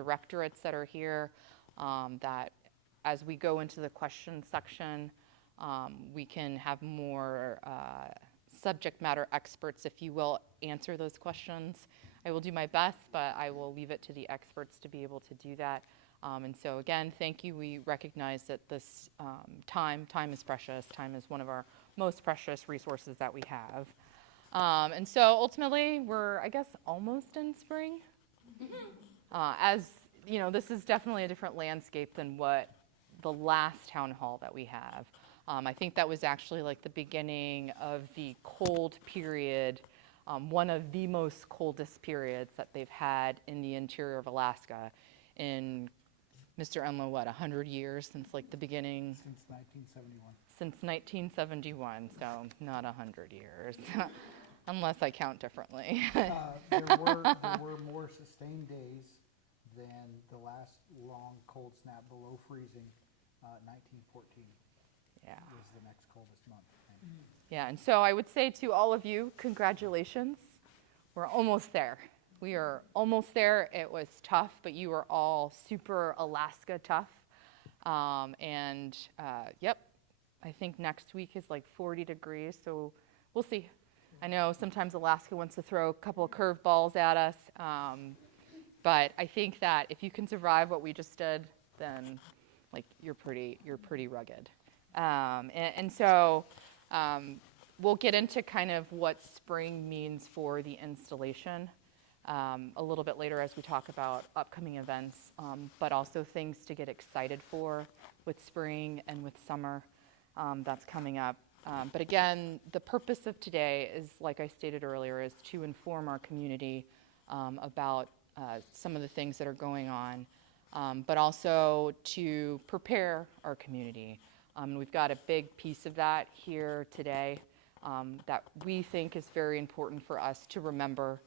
directorates that are here, that as we go into the question section, we can have more subject matter experts, if you will, answer those questions. I will do my best, but I will leave it to the experts to be able to do that. And so again, thank you. We recognize that this time is precious. Time is one of our most precious resources that we have. And so ultimately, we're, I guess, almost in spring. As you know, this is definitely a different landscape than what the last town hall that we have. I think that was actually like the beginning of the cold period, one of the most coldest periods that they've had in the interior of Alaska in, Mr. Enlow, what, 100 years since like the beginning? Since 1971. Since 1971, so not 100 years, unless I count differently. There were more sustained days than the last long cold snap below freezing, 1914. Yeah. Was the next coldest month. Yeah, and so I would say to all of you, congratulations. We're almost there. We are almost there. It was tough, but you are all super Alaska tough. Yep, I think next week is like 40 degrees, so we'll see. I know sometimes Alaska wants to throw a couple of curveballs at us, but I think that if you can survive what we just did, then like you're pretty rugged. So we'll get into kind of what spring means for the installation a little bit later as we talk about upcoming events, but also things to get excited for with spring and with summer that's coming up. But again, the purpose of today is, like I stated earlier, is to inform our community about some of the things that are going on, but also to prepare our community. We've got a big piece of that here today that we think is very important for us to remember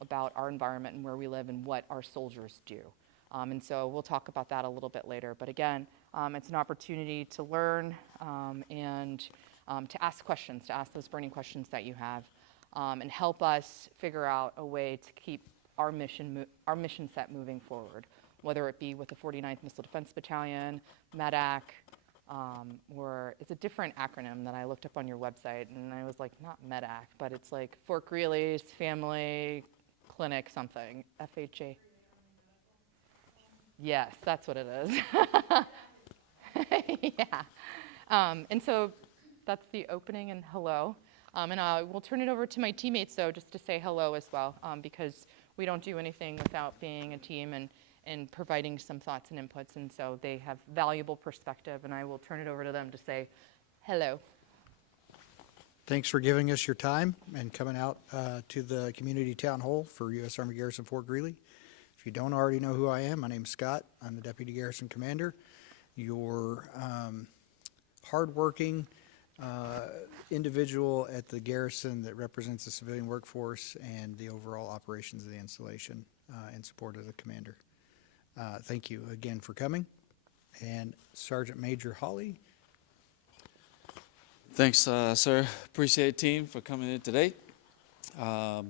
about our environment and where we live and what our soldiers do. And so we'll talk about that a little bit later. But again, it's an opportunity to learn and to ask questions, to ask those burning questions that you have, and help us figure out a way to keep our mission set moving forward, whether it be with the 49th Missile Defense Battalion, MEDAC, or it's a different acronym that I looked up on your website, and I was like, not MEDAC, but it's like Fort Greely's Family Clinic something, FHA. Yes, that's what it is. Yeah. And so that's the opening and hello. And I will turn it over to my teammates, though, just to say hello as well, because we don't do anything without being a team and providing some thoughts and inputs, and so they have valuable perspective, and I will turn it over to them to say hello. Thanks for giving us your time and coming out to the community town hall for U.S. Army Garrison Fort Greely. If you don't already know who I am, my name's Scott. I'm the Deputy Garrison Commander. Your hardworking individual at the garrison that represents the civilian workforce and the overall operations of the installation in support of the commander. Thank you again for coming. And Sergeant Major Holi. Thanks, sir. Appreciate it, team, for coming in today. I'll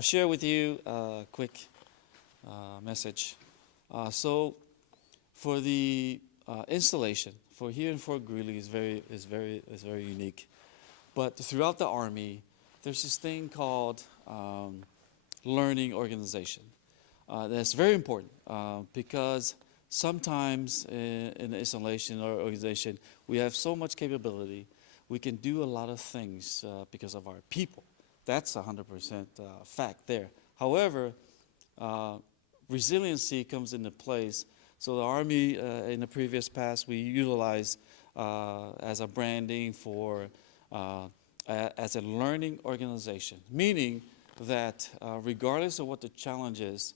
share with you a quick message. So for the installation for here in Fort Greely is very unique. But throughout the Army, there's this thing called learning organization. That's very important because sometimes in the installation or organization, we have so much capability. We can do a lot of things because of our people. That's 100% fact there. However, resiliency comes into place. So the Army in the previous past, we utilized as a branding for as a learning organization, meaning that regardless of what the challenge is,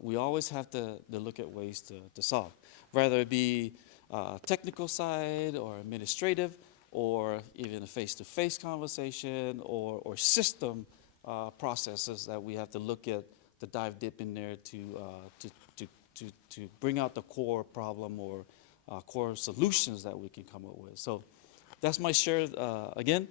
we always have to look at ways to solve, whether it be technical side or administrative or even a face-to-face conversation or system processes that we have to look at to dive deep in there to bring out the core problem or core solutions that we can come up with. So that's my share. Again,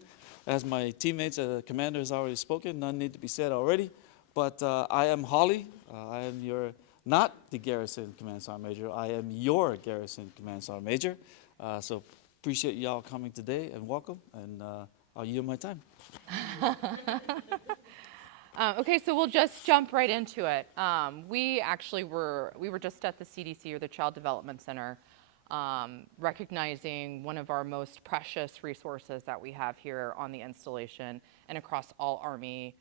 as my teammates, commander has already spoken, none need to be said already. But I am Holi. I am your not the Garrison Command Sergeant Major. I am your Garrison Command Sergeant Major. So appreciate y'all coming today and welcome, and I'll yield my time. Okay, so we'll just jump right into it. We were just at the CDC, or the Child Development Center, recognizing one of our most precious resources that we have here on the installation and across all Army,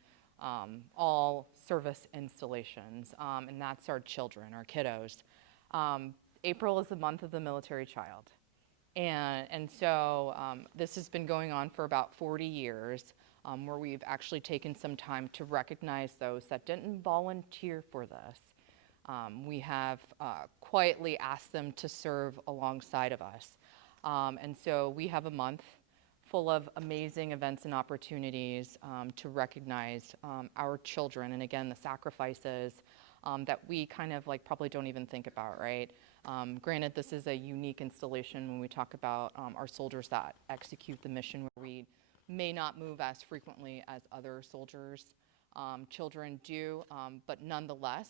all service installations, and that's our children, our kiddos. April is the month of the military child. And so this has been going on for about 40 years, where we've actually taken some time to recognize those that didn't volunteer for this. We have quietly asked them to serve alongside of us. And so we have a month full of amazing events and opportunities to recognize our children, and again, the sacrifices that we kind of like probably don't even think about, right? Granted, this is a unique installation when we talk about our soldiers that execute the mission, where we may not move as frequently as other soldiers. Children do, but nonetheless,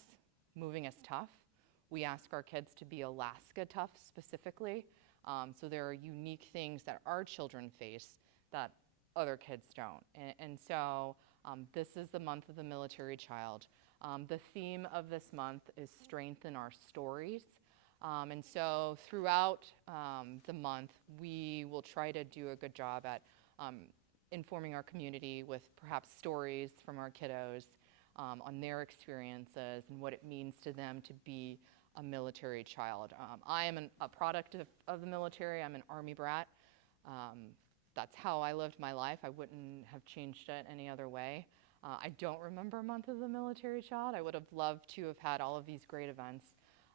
moving is tough. We ask our kids to be Alaska tough specifically. So there are unique things that our children face that other kids don't. And so this is the month of the military child. The theme of this month is strengthen our stories. And so throughout the month, we will try to do a good job at informing our community with perhaps stories from our kiddos on their experiences and what it means to them to be a military child. I am a product of the military. I'm an Army brat. That's how I lived my life. I wouldn't have changed it any other way. I don't remember a month of the military child. I would have loved to have had all of these great events.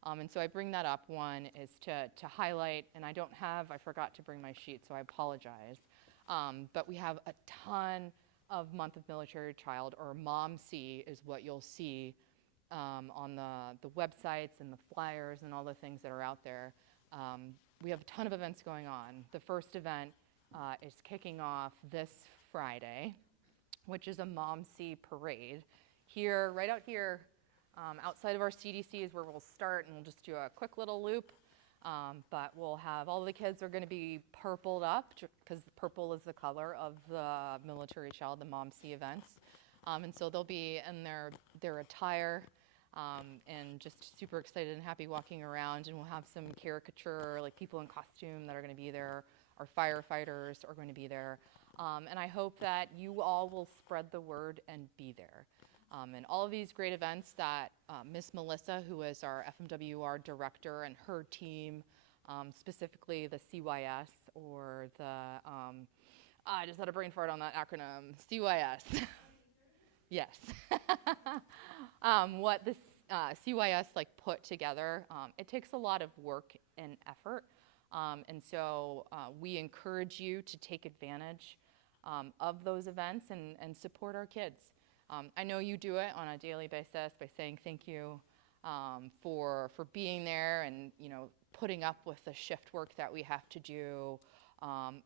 And so I bring that up. One is to highlight, and I forgot to bring my sheet, so I apologize. But we have a ton of month of military child, or MOMC is what you'll see on the websites and the flyers and all the things that are out there. We have a ton of events going on. The first event is kicking off this Friday, which is a MOMC parade. Here, right out here, outside of our CDC is where we'll start, and we'll just do a quick little loop. But we'll have, all the kids are gonna be purpled up, because purple is the color of the military child, the MOMC events. And so they'll be in their attire, and just super excited and happy walking around. And we'll have some caricature, like people in costume that are gonna be there. Our firefighters are going to be there. And I hope that you all will spread the word and be there. And all of these great events that Miss Melissa, who is our FMWR director, and her team, specifically the CYS, or the, I just had a brain fart on that acronym, CYS. Yes. What this CYS put together, it takes a lot of work and effort. And so we encourage you to take advantage of those events and support our kids. I know you do it on a daily basis by saying thank you for being there, and putting up with the shift work that we have to do,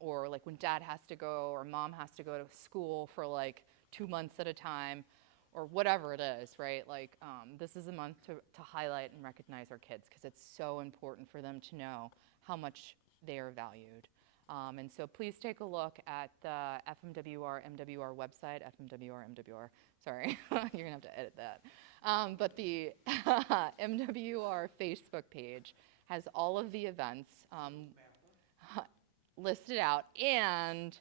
or like when dad has to go or mom has to go to school for 2 months at a time, or whatever it is, right? This is a month to highlight and recognize our kids, because it's so important for them to know how much they are valued. And so please take a look at the FMWR MWR website, FMWR MWR, sorry, you're gonna have to edit that. But the MWR Facebook page has all of the events listed out, and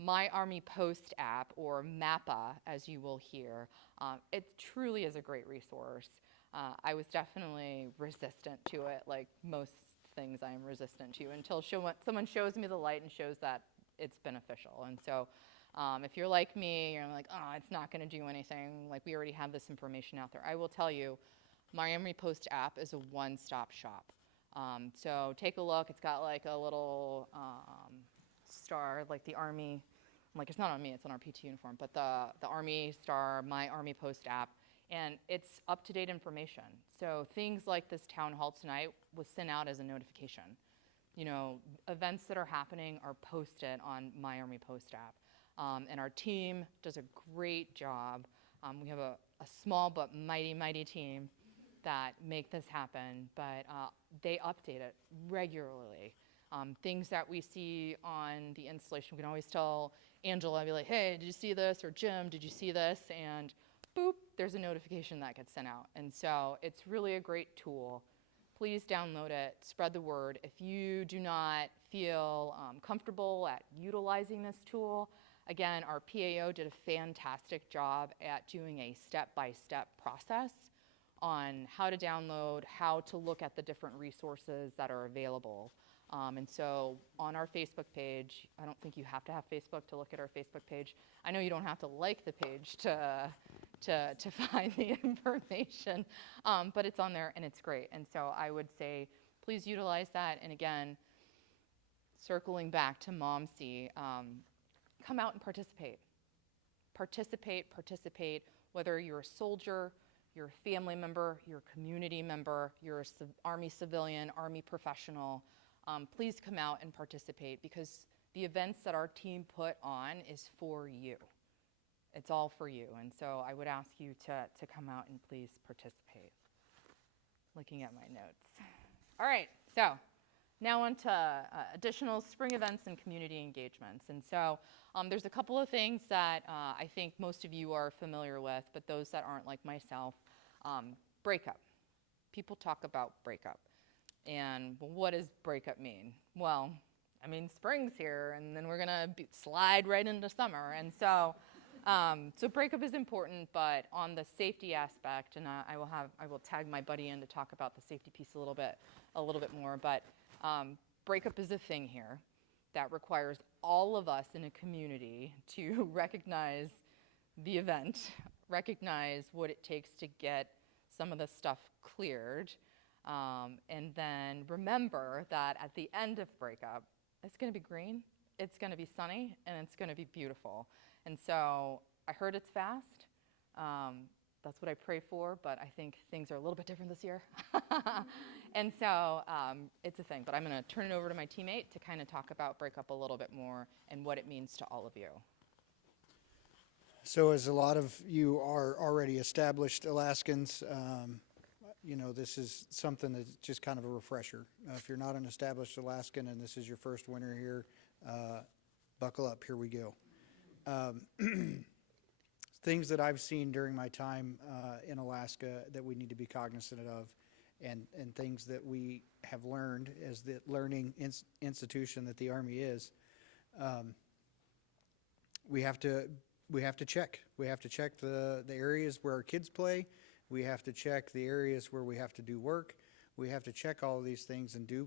My Army Post app, or MAPA, as you will hear. It truly is a great resource. I was definitely resistant to it, like most things I am resistant to, until someone shows me the light and shows that it's beneficial. And so if you're like me, you're like, oh, it's not going to do anything, we already have this information out there. I will tell you, My Army Post app is a one-stop shop. So take a look. It's got a little star, the Army, it's not on me, it's on our PT uniform, but the Army star, My Army Post app. And it's up-to-date information. So things like this town hall tonight was sent out as a notification. Events that are happening are posted on My Army Post app. And our team does a great job. We have a small but mighty, mighty team. that make this happen, but they update it regularly. Things that we see on the installation, we can always tell Angela, I'd be like, hey, did you see this? Or Jim, did you see this? And boop, there's a notification that gets sent out. And so it's really a great tool. Please download it, spread the word. If you do not feel comfortable at utilizing this tool, again, our PAO did a fantastic job at doing a step-by-step process on how to download, how to look at the different resources that are available. And so on our Facebook page, I don't think you have to have Facebook to look at our Facebook page. I know you don't have to like the page to find the information, but it's on there and it's great. And so I would say, please utilize that. And again, circling back to MOMC, come out and participate. Participate, whether you're a soldier, you're a family member, you're a community member, you're a Army civilian, Army professional. Please come out and participate, because the events that our team put on is for you. It's all for you. And so I would ask you to come out and please participate. Looking at my notes. All right, so now on to additional spring events and community engagements. And so there's a couple of things that I think most of you are familiar with, but those that aren't, like myself, breakup. People talk about breakup. And well, what does breakup mean? Well, I mean, spring's here, and then we're gonna slide right into summer. And so, so breakup is important, but on the safety aspect, and I will tag my buddy in to talk about the safety piece a little bit more. But breakup is a thing here that requires all of us in a community to recognize the event, recognize what it takes to get some of the stuff cleared. And then remember that at the end of breakup, it's going to be green, it's going to be sunny, and it's going to be beautiful. And so I heard it's fast. That's what I pray for, but I think things are a little bit different this year. And so it's a thing. But I'm going to turn it over to my teammate to kind of talk about breakup a little bit more and what it means to all of you. So as a lot of you are already established Alaskans, you know, this is something that's just kind of a refresher. If you're not an established Alaskan and this is your first winter here, buckle up, here we go. Things that I've seen during my time in Alaska that we need to be cognizant of, and things that we have learned as the learning institution that the Army is, we have to check. We have to check the areas where our kids play. We have to check the areas where we have to do work. We have to check all of these things and do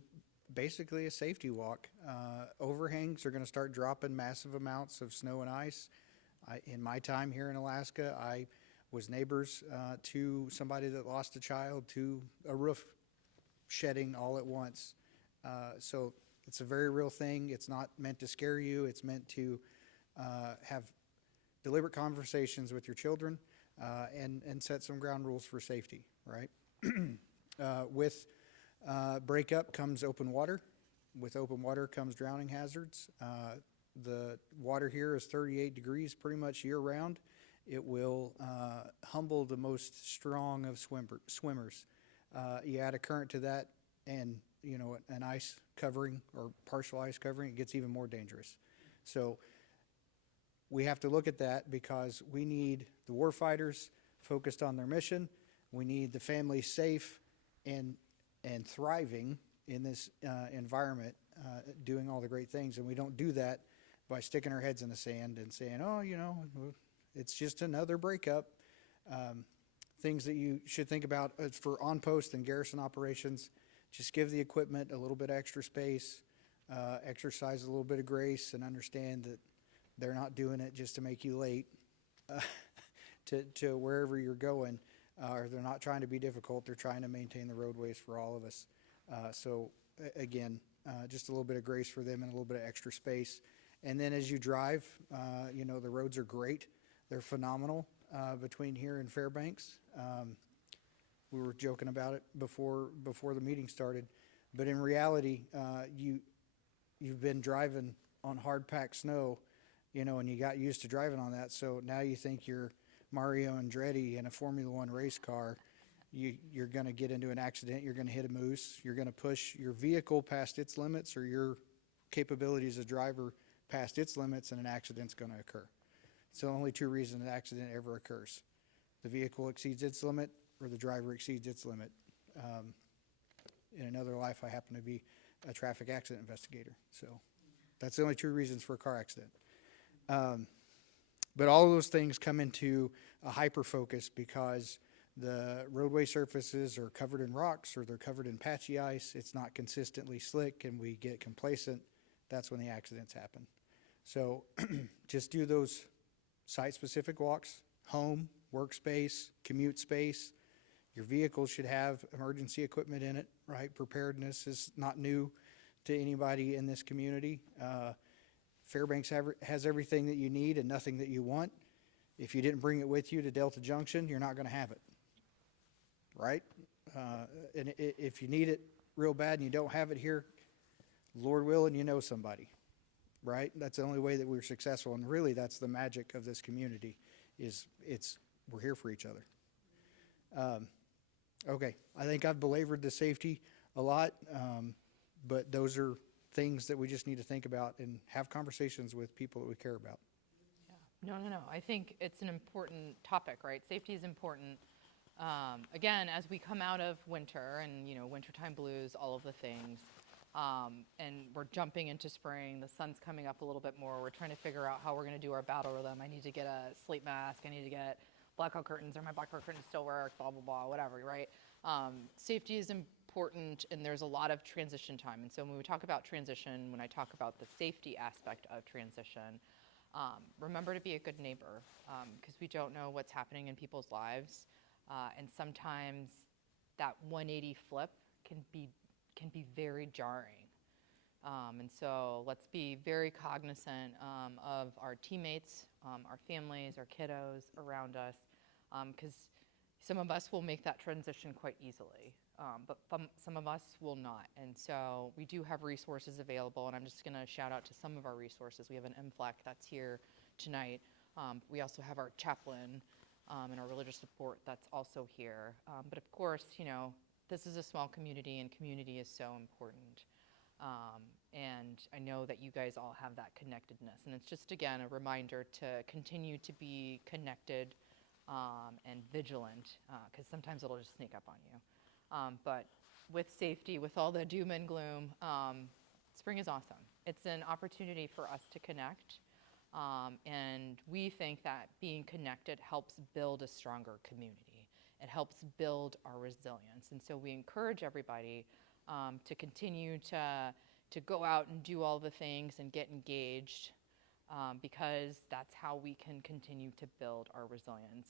basically a safety walk. Overhangs are going to start dropping massive amounts of snow and ice. In my time here in Alaska, I was neighbors to somebody that lost a child to a roof shedding all at once. So it's a very real thing. It's not meant to scare you. It's meant to have deliberate conversations with your children. And set some ground rules for safety, right? With breakup comes open water. With open water comes drowning hazards. The water here is 38 degrees pretty much year-round. It will humble the most strong of swimmers. You add a current to that and, you know, an ice covering or partial ice covering, it gets even more dangerous. So we have to look at that because we need the warfighters focused on their mission. We need the families safe and thriving in this environment, doing all the great things. And we don't do that by sticking our heads in the sand and saying, oh, you know, it's just another breakup. Things that you should think about for on-post and garrison operations, just give the equipment a little bit extra space, exercise a little bit of grace, and understand that they're not doing it just to make you late to wherever you're going, or they're not trying to be difficult. They're trying to maintain the roadways for all of us. So again, just a little bit of grace for them and a little bit of extra space. And then as you drive, you know, the roads are great. They're phenomenal between here and Fairbanks. We were joking about it before the meeting started, but in reality, you've been driving on hard-packed snow, you know, and you got used to driving on that. So now you think you're Mario Andretti in a Formula One race car, you're going to get into an accident, you're going to hit a moose, you're going to push your vehicle past its limits or your capability as a driver past its limits, and an accident's going to occur. It's the only two reasons an accident ever occurs. The vehicle exceeds its limit or the driver exceeds its limit. In another life, I happen to be a traffic accident investigator. So that's the only two reasons for a car accident. But all of those things come into a hyper focus because the roadway surfaces are covered in rocks or they're covered in patchy ice. It's not consistently slick and we get complacent. That's when the accidents happen. So just do those site-specific walks, home, workspace, commute space. Your vehicle should have emergency equipment in it, right? Preparedness is not new to anybody in this community. Fairbanks has everything that you need and nothing that you want. If you didn't bring it with you to Delta Junction, you're not going to have it, right? And if you need it real bad and you don't have it here, Lord willing, you know somebody, right? That's the only way that we're successful, and really that's the magic of this community is we're here for each other. Okay, I think I've belabored the safety a lot, but those are things that we just need to think about and have conversations with people that we care about. Yeah. No. I think it's an important topic, right? Safety is important. Again, as we come out of winter and, wintertime blues, all of the things, and we're jumping into spring, the sun's coming up a little bit more. We're trying to figure out how we're going to do our battle rhythm. I need to get a sleep mask. I need to get blackout curtains, or my blackout curtains still work, blah, blah, blah, whatever, right? Safety is important, and there's a lot of transition time. And so when we talk about transition, when I talk about the safety aspect of transition, remember to be a good neighbor, because we don't know what's happening in people's lives. And sometimes that 180 flip can be very jarring. And so let's be very cognizant of our teammates, our families, our kiddos around us, because some of us will make that transition quite easily, but some of us will not. And so we do have resources available, and I'm just going to shout out to some of our resources. We have an MFLEC that's here tonight. We also have our chaplain and our religious support that's also here. But of course, this is a small community, and community is so important. And I know that you guys all have that connectedness. And it's just, again, a reminder to continue to be connected and vigilant, because sometimes it'll just sneak up on you. But with safety, with all the doom and gloom, spring is awesome. It's an opportunity for us to connect. And we think that being connected helps build a stronger community. It helps build our resilience. And so we encourage everybody to continue to go out and do all the things and get engaged, because that's how we can continue to build our resilience.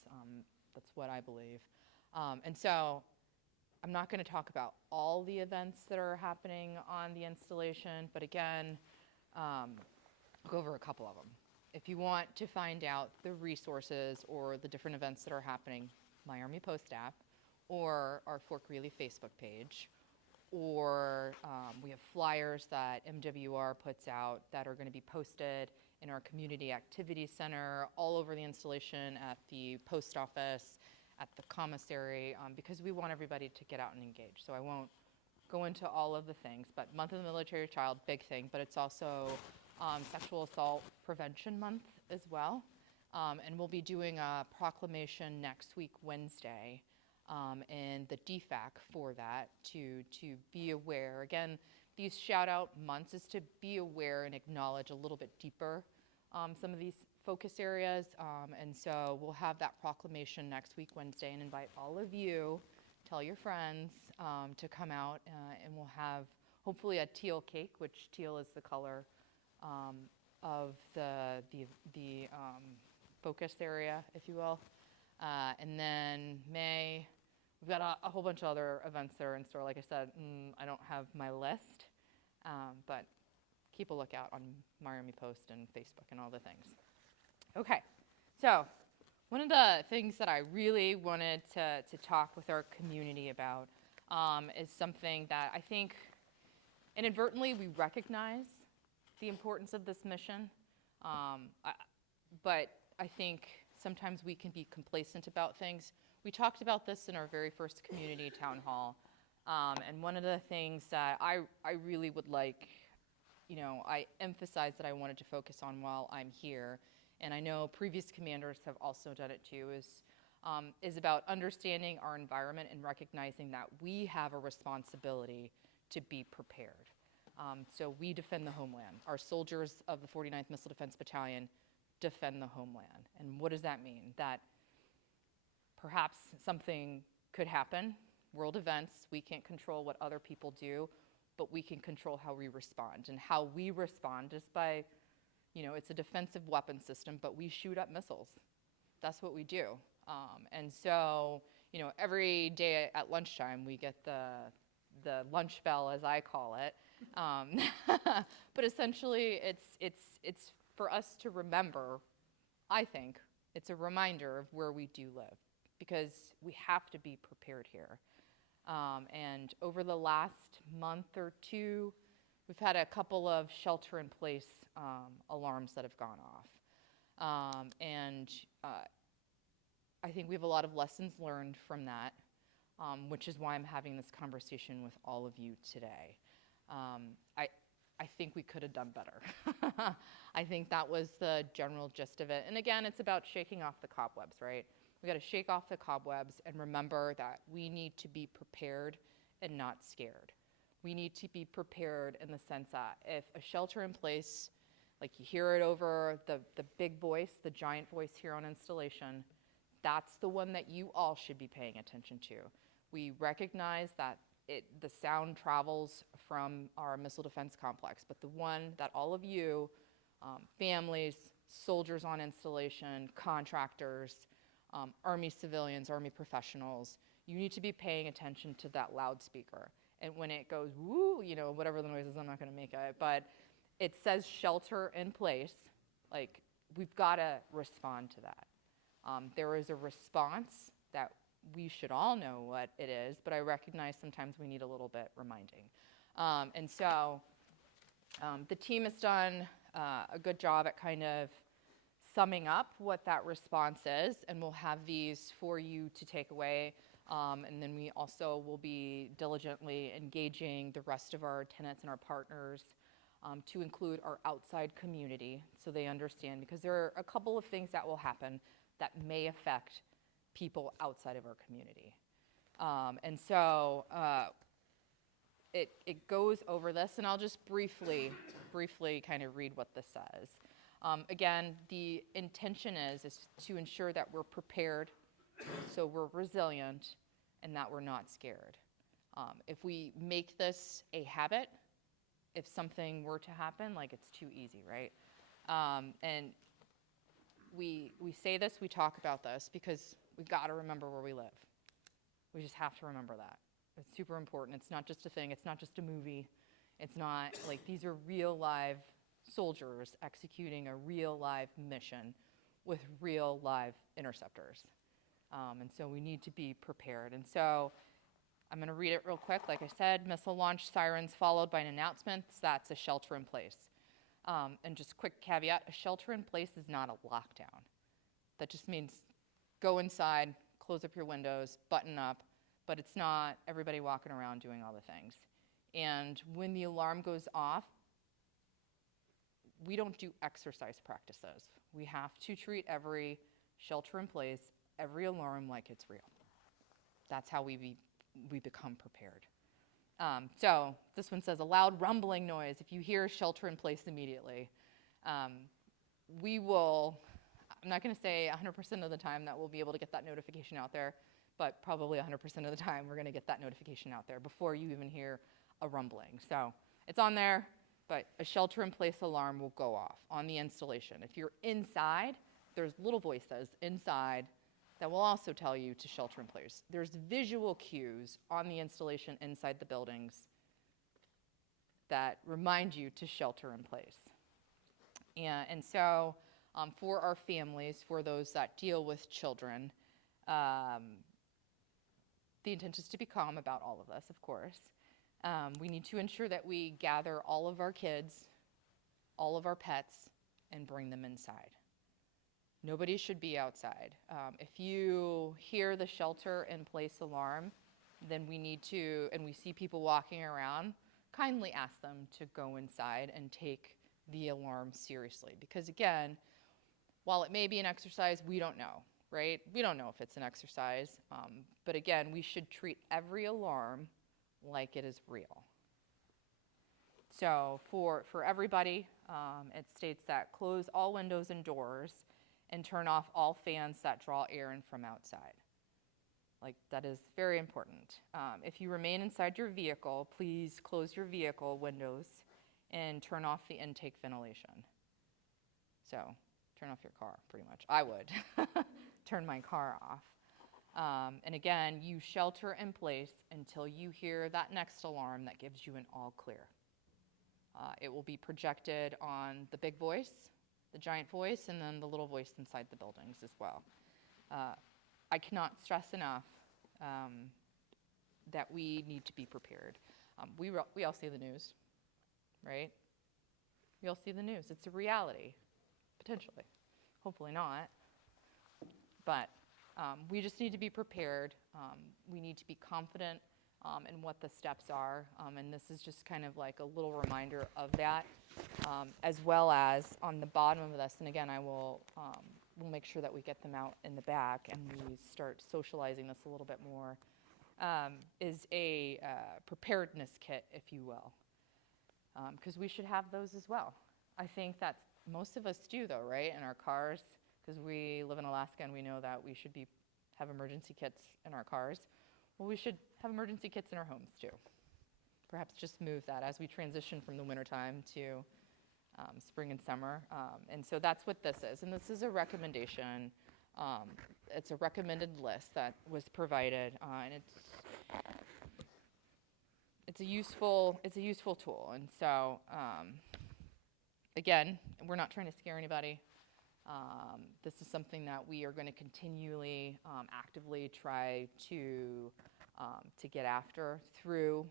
That's what I believe. And so I'm not going to talk about all the events that are happening on the installation, but again, I'll go over a couple of them. If you want to find out the resources or the different events that are happening, my Army Post app, or our Fort Greely Facebook page, or we have flyers that MWR puts out that are going to be posted in our Community Activity Center, all over the installation, at the post office, at the commissary, because we want everybody to get out and engage. So I won't go into all of the things, but Month of the Military Child, big thing, but it's also Sexual Assault Prevention Month as well. And we'll be doing a proclamation next week, Wednesday, and the DFAC for that, to be aware. Again, these shout out months is to be aware and acknowledge a little bit deeper some of these focus areas. And so we'll have that proclamation next week, Wednesday, and invite all of you, tell your friends to come out, and we'll have hopefully a teal cake, which teal is the color of the focus area, if you will. And then May, we've got a whole bunch of other events that are in store. Like I said, I don't have my list, but keep a lookout on my Army Post and Facebook and all the things. Okay, so one of the things that I really wanted to talk with our community about is something that I think inadvertently we recognize the importance of this mission, but I think sometimes we can be complacent about things. we talked about this in our very first community town hall. And one of the things that I really would like, I emphasize that I wanted to focus on while I'm here, and I know previous commanders have also done it too, is about understanding our environment and recognizing that we have a responsibility to be prepared. So we defend the homeland. Our soldiers of the 49th Missile Defense Battalion defend the homeland. And what does that mean? That perhaps something could happen, world events, we can't control what other people do, but we can control how we respond. And how we respond is by, it's a defensive weapon system, but we shoot up missiles. That's what we do. And so, every day at lunchtime, we get the lunch bell, as I call it. But essentially, it's for us to remember, I think, it's a reminder of where we do live, because we have to be prepared here. And over the last month or two, we've had a couple of shelter-in-place alarms that have gone off. I think we have a lot of lessons learned from that, which is why I'm having this conversation with all of you today. I think we could have done better. I think that was the general gist of it. And again, it's about shaking off the cobwebs, right? We got to shake off the cobwebs and remember that we need to be prepared and not scared. We need to be prepared in the sense that if a shelter in place, like you hear it over the big voice, the giant voice here on installation, that's the one that you all should be paying attention to. We recognize that the sound travels from our missile defense complex, but the one that all of you, families, soldiers on installation, contractors, Army civilians, Army professionals, you need to be paying attention to that loudspeaker. And when it goes woo, whatever the noise is, I'm not gonna make it, but it says shelter in place, like we've gotta respond to that. There is a response that we should all know what it is, but I recognize sometimes we need a little bit reminding. And so the team has done a good job at kind of summing up what that response is, and we'll have these for you to take away. And then we also will be diligently engaging the rest of our tenants and our partners to include our outside community so they understand, because there are a couple of things that will happen that may affect people outside of our community. And so it goes over this, and I'll just briefly kind of read what this says. Again, the intention is to ensure that we're prepared, so we're resilient, and that we're not scared. If we make this a habit, if something were to happen, like it's too easy, right? And we say this, we talk about this, because we've got to remember where we live. We just have to remember that. It's super important. It's not just a thing. It's not just a movie. It's not like these are real live soldiers executing a real live mission with real live interceptors. And so we need to be prepared. And so I'm going to read it real quick. Like I said, missile launch sirens followed by an announcement. That's a shelter in place. And just quick caveat, a shelter in place is not a lockdown. That just means go inside, close up your windows, button up, but it's not everybody walking around doing all the things. And when the alarm goes off, we don't do exercise practices. We have to treat every shelter in place, every alarm like it's real. That's how we become prepared. So this one says a loud rumbling noise. If you hear shelter in place immediately, we will, I'm not going to say 100% of the time that we'll be able to get that notification out there, but probably 100% of the time we're going to get that notification out there before you even hear a rumbling. So it's on there, but a shelter in place alarm will go off on the installation. If you're inside, there's little voices inside that will also tell you to shelter in place. There's visual cues on the installation inside the buildings that remind you to shelter in place. And so for our families, for those that deal with children, the intent is to be calm about all of this, of course. We need to ensure that we gather all of our kids, all of our pets, and bring them inside. Nobody should be outside. If you hear the shelter-in-place alarm, then we need to, and we see people walking around, kindly ask them to go inside and take the alarm seriously. Because again, while it may be an exercise, we don't know, right? We don't know if it's an exercise. But again, we should treat every alarm like it is real. So for everybody, it states that close all windows and doors and turn off all fans that draw air in from outside. Like, that is very important. If you remain inside your vehicle, please close your vehicle windows and turn off the intake ventilation. So, turn off your car, pretty much. I would turn my car off. And again, you shelter in place until you hear that next alarm that gives you an all clear. It will be projected on the big voice, the giant voice, and then the little voice inside the buildings as well. I cannot stress enough that we need to be prepared. We all see the news, right? We all see the news. It's a reality, potentially. Hopefully not. But we just need to be prepared. We need to be confident in what the steps are. And this is just kind of like a little reminder of that, as well as on the bottom of this, and again, we'll make sure that we get them out in the back and we start socializing this a little bit more, is a preparedness kit, if you will. Because we should have those as well. I think that most of us do, though, right, in our cars, because we live in Alaska and we know that we should have emergency kits in our cars. Well, we should have emergency kits in our homes, too. Perhaps just move that as we transition from the wintertime to spring and summer. And so that's what this is. And this is a recommendation. It's a recommended list that was provided, and it's a useful tool. And so, again, we're not trying to scare anybody. This is something that we are going to continually, actively try to get after through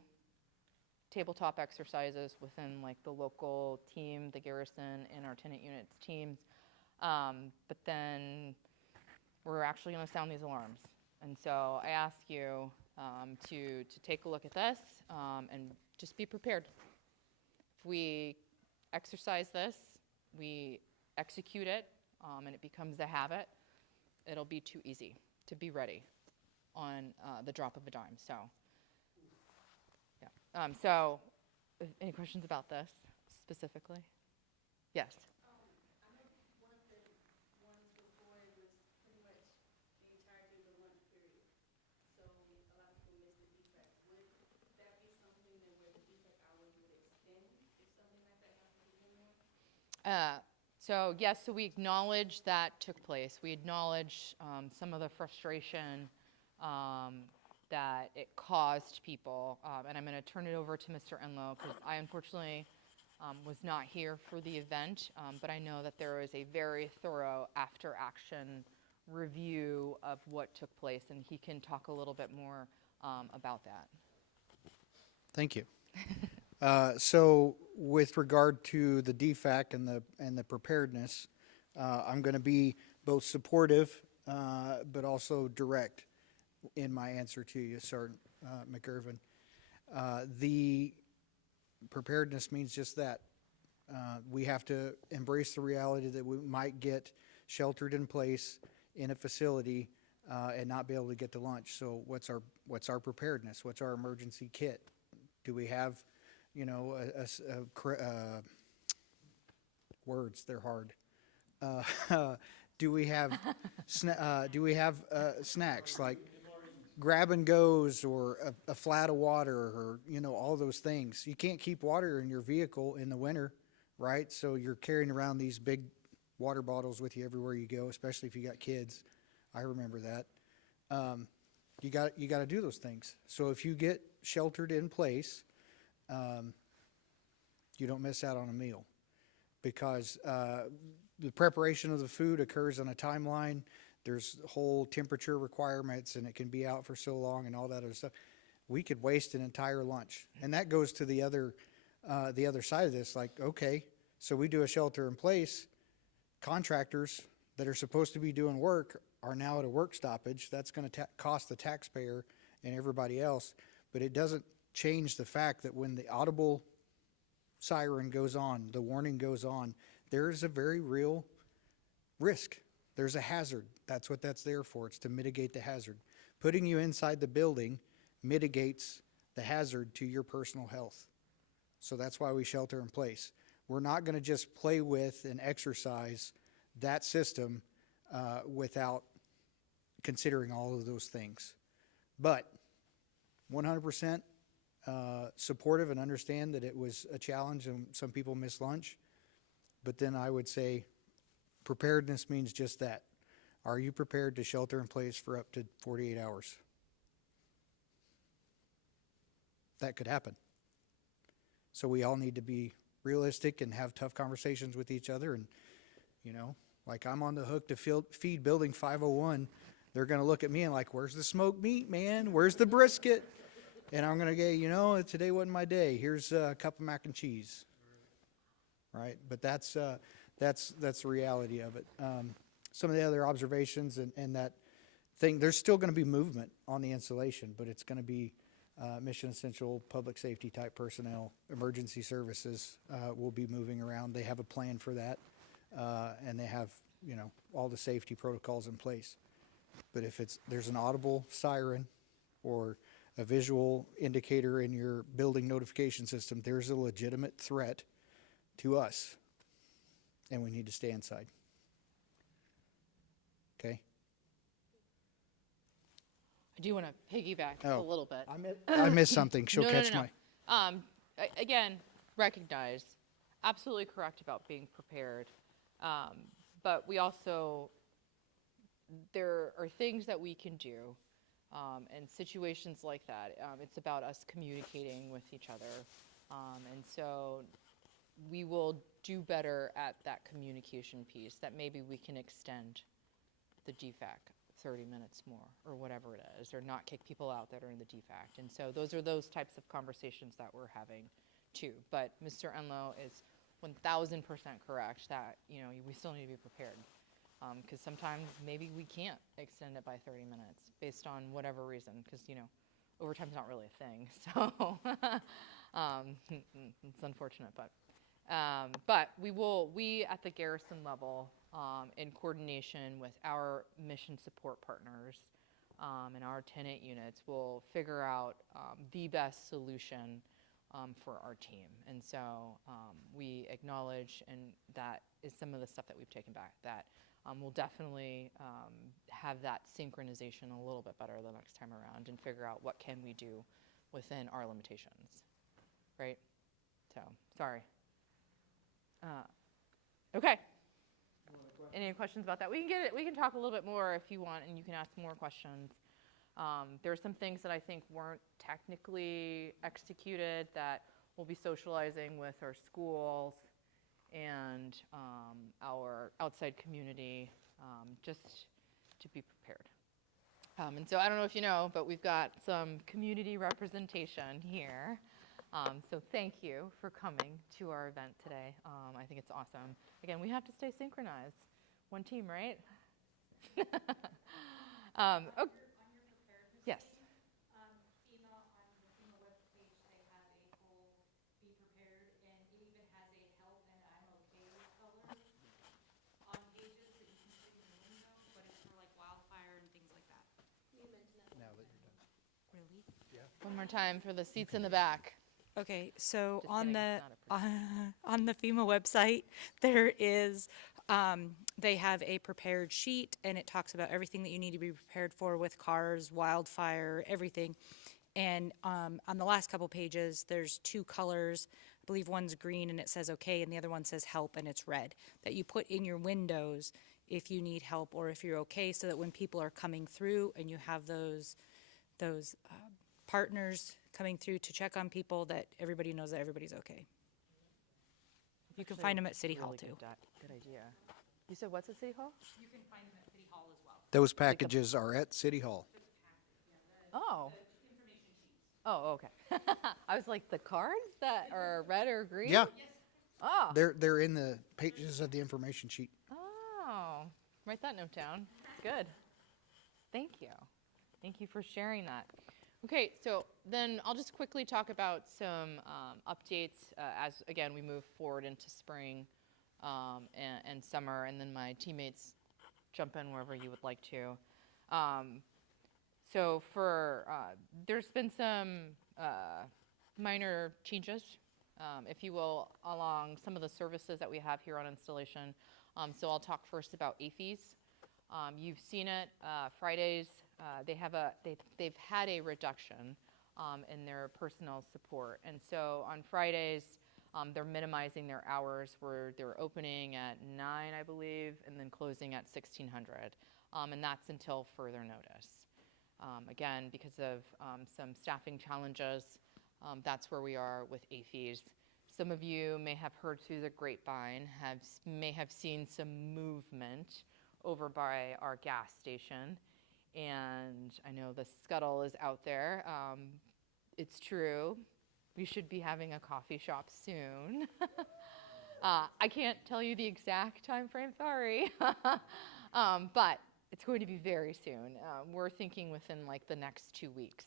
tabletop exercises within like the local team, the garrison, and our tenant units teams. But then we're actually going to sound these alarms. And so I ask you to take a look at this and just be prepared. If we exercise this, we execute it, and it becomes a habit, it'll be too easy to be ready on the drop of a dime. So, yeah. So, any questions about this specifically? Yes. I know one of the ones before was pretty much the entirety of the lunch period. So a lot of people miss the defect. Would that be something that where the defect hours would extend if something like that happens again? So yes, so we acknowledge that took place. We acknowledge some of the frustration that it caused people. And I'm going to turn it over to Mr. Enlow because I unfortunately was not here for the event, but I know that there was a very thorough after-action review of what took place, and he can talk a little bit more about that. Thank you. So with regard to the DFAC and the preparedness, I'm going to be both supportive but also direct in my answer to you, Sergeant McIrvin. The preparedness means just that. We have to embrace the reality that we might get sheltered in place in a facility and not be able to get to lunch. So what's our preparedness? What's our emergency kit? Do we have, you know, words? They're hard. Do we have snacks like grab and goes or a flat of water or, you know, all those things? You can't keep water in your vehicle in the winter, right? So you're carrying around these big water bottles with you everywhere you go, especially if you got kids. I remember that. You got to do those things. So if you get sheltered in place, you don't miss out on a meal, because the preparation of the food occurs on a timeline. There's whole temperature requirements, and it can be out for so long and all that other stuff. We could waste an entire lunch, and that goes to the other side of this. Like, okay, so we do a shelter in place. Contractors, that are supposed to be doing work are now at a work stoppage. That's going to cost the taxpayer and everybody else. But it doesn't change the fact that when the audible siren goes on, the warning goes on, there is a very real risk. There's a hazard. That's what that's there for. It's to mitigate the hazard. Putting you inside the building mitigates the hazard to your personal health. So that's why we shelter in place. We're not going to just play with and exercise that system without considering all of those things. But 100% supportive and understand that it was a challenge and some people missed lunch. But then I would say preparedness means just that. Are you prepared to shelter in place for up to 48 hours? That could happen. So we all need to be realistic and have tough conversations with each other. And, you know, like I'm on the hook to feed building 501. They're going to look at me and like, where's the smoked meat, man? Where's the brisket? And I'm going to go, you know, today wasn't my day. Here's a cup of mac and cheese. Right? But that's the reality of it. Some of the other observations and that thing, there's still going to be movement on the installation, but it's going to be mission essential, public safety type personnel, emergency services will be moving around. They have a plan for that, and they have, you know, all the safety protocols in place. But if there's an audible siren or a visual indicator in your building notification system, there's a legitimate threat to us, and we need to stay inside. Okay? I do want to piggyback just a Oh. little bit. I missed something. She'll No, catch no, no, my. no. Again, recognize, absolutely correct about being prepared. But we also, there are things that we can do, and situations like that. It's about us communicating with each other. And so we will do better at that communication piece, that maybe we can extend the DFAC 30 minutes more or whatever it is, or not kick people out that are in the DFAC. And so those are those types of conversations that we're having too. But Mr. Enlow is 1,000% correct that, you know, we still need to be prepared. Because sometimes maybe we can't extend it by 30 minutes based on whatever reason, because, you know, overtime's not really a thing. So it's unfortunate, but we at the garrison level, in coordination with our mission support partners and our tenant units, will figure out the best solution for our team. And so we acknowledge, and that is some of the stuff that we've taken back, that we'll definitely have that synchronization a little bit better the next time around and figure out what can we do within our limitations, right? So, sorry. Okay. Any questions about that? We can talk a little bit more if you want, and you can ask more questions. There are some things that I think weren't technically executed that we'll be socializing with our schools and our outside community, just to be prepared. And so I don't know if you know, but we've got some community representation here. So thank you for coming to our event today. I think it's awesome. Again, we have to stay synchronized. One team, right? Okay. On your preparedness Yes. thing, FEMA, on the FEMA webpage, they have a whole be prepared, and it even has a help and I'm okay with color on pages that you can stick in your window, but it's for like wildfire and things like that. You mentioned that. Now that you're done. Really? One more time for the seats in the back. Okay, so Just on kidding, the it's not on the FEMA website, there is they have a prepared sheet, and it talks about everything that you need to be prepared for with cars, wildfire, everything. And on the last couple pages, there's two colors. I believe one's green and it says okay, and the other one says help and it's red. That you put in your windows if you need help or if you're okay, so that when people are coming through and you have those partners coming through to check on people, that everybody knows that everybody's okay. You can find them at City Hall too. Good idea. You said what's at City Hall? You can find them at City Hall as well. Those packages are at City Hall. Oh. Oh, okay. I was like, the cards that are red or green? Yeah, Oh. they're in the pages of the information sheet. Oh. Write that note down. It's good. Thank you. Thank you for sharing that. Okay, so then I'll just quickly talk about some updates as, again, we move forward into spring and summer, and then my teammates jump in wherever you would like to. So for, there's been some minor changes, if you will, along some of the services that we have here on installation. So I'll talk first about AFES. You've seen it, Fridays, they've had a reduction in their personnel support. And so on Fridays, they're minimizing their hours where they're opening at 9, I believe, and then closing at 1600. And that's until further notice. Again, because of some staffing challenges, that's where we are with AFES. Some of you may have heard through the grapevine, may have seen some movement over by our gas station. And I know the scuttle is out there. It's true. We should be having a coffee shop soon. I can't tell you the exact time frame, sorry. But it's going to be very soon. We're thinking within like the next 2 weeks.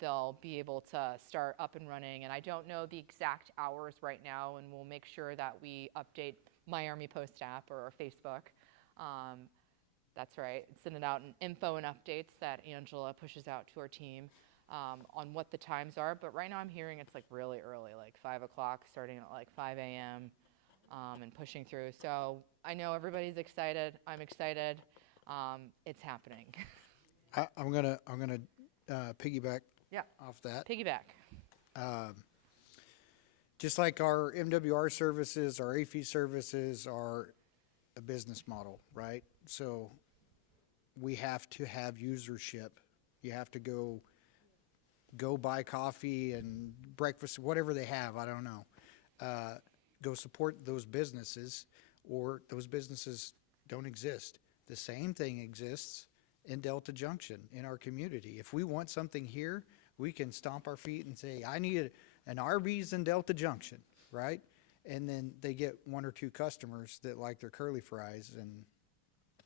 They'll be able to start up and running. And I don't know the exact hours right now, and we'll make sure that we update My Army Post app or our Facebook. That's right, sending out an info and updates that Angela pushes out to our team on what the times are. But right now I'm hearing it's like really early, like 5 o'clock, starting at like 5 a.m. And pushing through. So I know everybody's excited. I'm excited. It's happening. I'm gonna piggyback Yeah. off that. Piggyback. Just like our MWR services, our AFE services are a business model, right? So we have to have usership. You have to go buy coffee and breakfast, whatever they have, I don't know. Go support those businesses, or those businesses don't exist. The same thing exists in Delta Junction, in our community. If we want something here, we can stomp our feet and say, I need an Arby's in Delta Junction, right? And then they get 1 or 2 customers that like their curly fries, and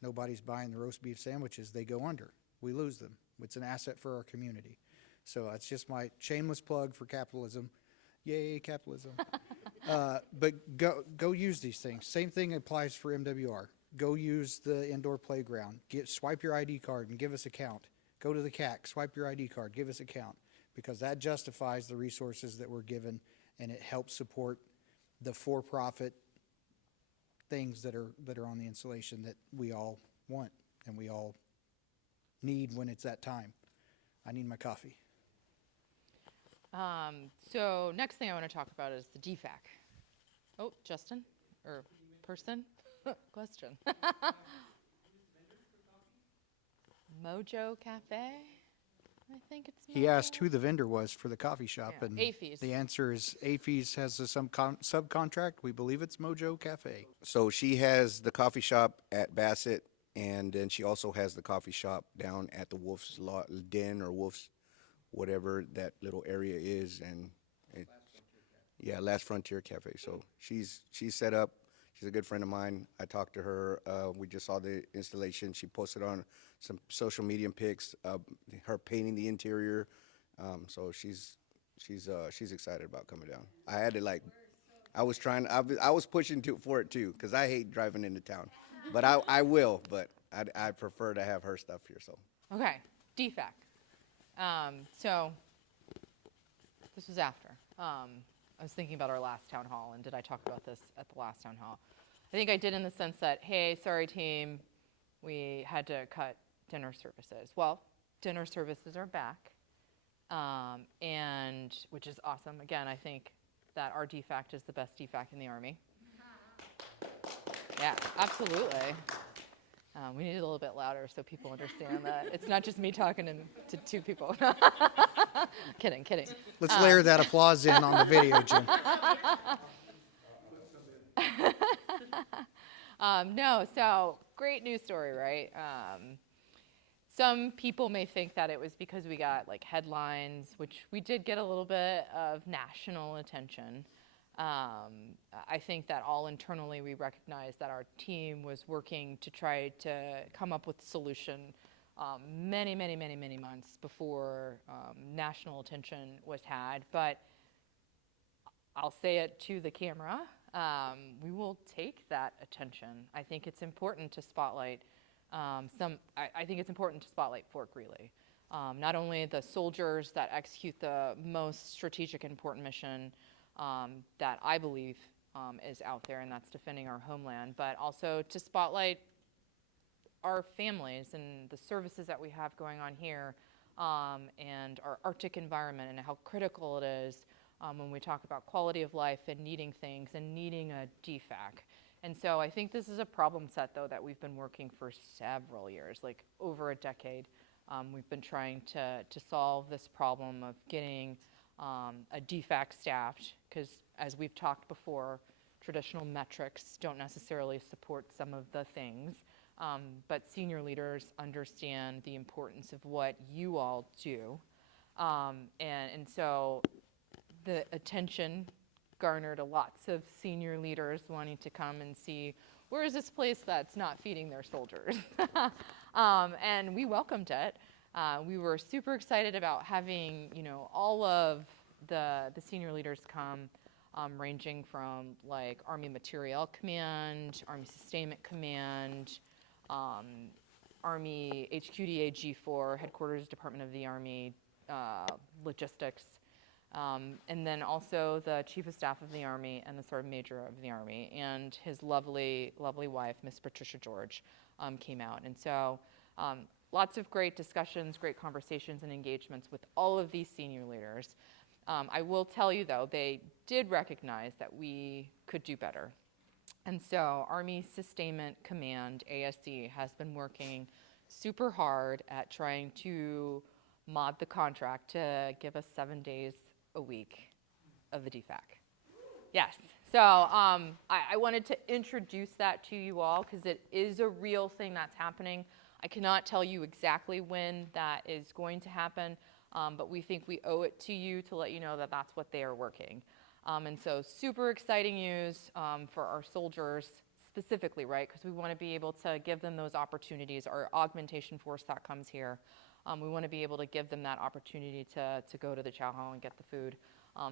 nobody's buying the roast beef sandwiches. They go under. We lose them. It's an asset for our community. So that's just my shameless plug for capitalism. Yay, capitalism. But go use these things. Same thing applies for MWR. Go use the indoor playground. Swipe your ID card and give us a count. Go to the CAC, swipe your ID card, give us a count, because that justifies the resources that we're given, and it helps support the for-profit things that are on the installation that we all want and we all need when it's that time. I need my coffee. So next thing I want to talk about is the DFAC. Oh, Justin, or person? Question. Mojo Cafe? I think it's He asked who the vendor was for the coffee shop, Yeah, and AFES. the answer is AFES has a subcontract. We believe it's Mojo Cafe. So she has the coffee shop at Bassett, and then she also has the coffee shop down at the Wolf's Den or Wolf's, whatever that little area is, and Last Frontier Cafe. So she's set up. She's a good friend of mine. I talked to her. We just saw the installation. She posted on some social media pics of her painting the interior. So she's excited about coming down. I had to I was pushing for it too, because I hate driving into town, but I will. But I prefer to have her stuff here. So Okay, DFAC. So this was after. I was thinking about our last town hall, and did I talk about this at the last town hall? I think I did, in the sense that, hey, sorry team, we had to cut dinner services. Well, dinner services are back, and which is awesome. Again, I think that our DFAC is the best DFAC in the Army. Yeah, absolutely. We need it a little bit louder so people understand that it's not just me talking to 2 people. Kidding. Let's layer that applause in on the video, Jim. No, so great news story, right? Some people may think that it was because we got like headlines, which we did get a little bit of national attention. I think that all internally we recognized that our team was working to try to come up with a solution many months before national attention was had. But I'll say it to the camera, we will take that attention. I think it's important to spotlight I think it's important to spotlight Fort Greely. Not only the soldiers that execute the most strategic and important mission that I believe is out there, and that's defending our homeland, but also to spotlight our families and the services that we have going on here, and our Arctic environment and how critical it is when we talk about quality of life and needing things and needing a DFAC. And so I think this is a problem set, though, that we've been working for several years, like over a decade. We've been trying to solve this problem of getting a DFAC staffed, because as we've talked before, traditional metrics don't necessarily support some of the things, but senior leaders understand the importance of what you all do. And so the attention garnered lots of senior leaders wanting to come and see, where is this place that's not feeding their soldiers? And we welcomed it. We were super excited about having, all of the senior leaders come, ranging from like Army Materiel Command, Army Sustainment Command, Army HQDA G4, Headquarters Department of the Army, Logistics, and then also the Chief of Staff of the Army and the Sergeant Major of the Army, and his lovely wife, Miss Patricia George, came out. And so lots of great discussions, great conversations and engagements with all of these senior leaders. I will tell you, though, they did recognize that we could do better. And so Army Sustainment Command, ASC, has been working super hard at trying to mod the contract to give us 7 days a week of the DFAC. Yes. So I wanted to introduce that to you all, because it is a real thing that's happening. I cannot tell you exactly when that is going to happen, but we think we owe it to you to let you know that that's what they are working. And so super exciting news for our soldiers specifically, right? Because we want to be able to give them those opportunities. Our augmentation force that comes here, we want to be able to give them that opportunity to go to the chow hall and get the food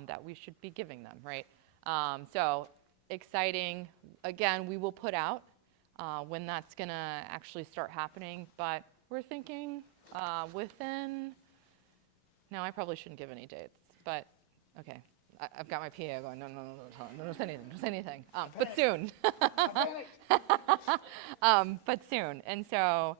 that we should be giving them, right? So exciting. Again, we will put out when that's going to actually start happening, but we're thinking within, no, I probably shouldn't give any dates, but okay. I've got my PA going, no, don't say anything, but soon. But soon. And so,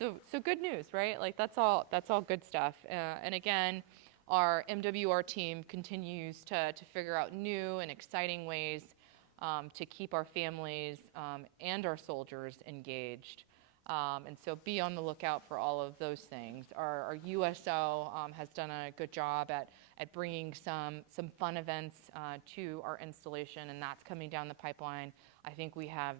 so good news, right? Like that's all good stuff. And again, our MWR team continues to figure out new and exciting ways to keep our families and our soldiers engaged. And so be on the lookout for all of those things. Our USO has done a good job at bringing some fun events to our installation, and that's coming down the pipeline. I think we have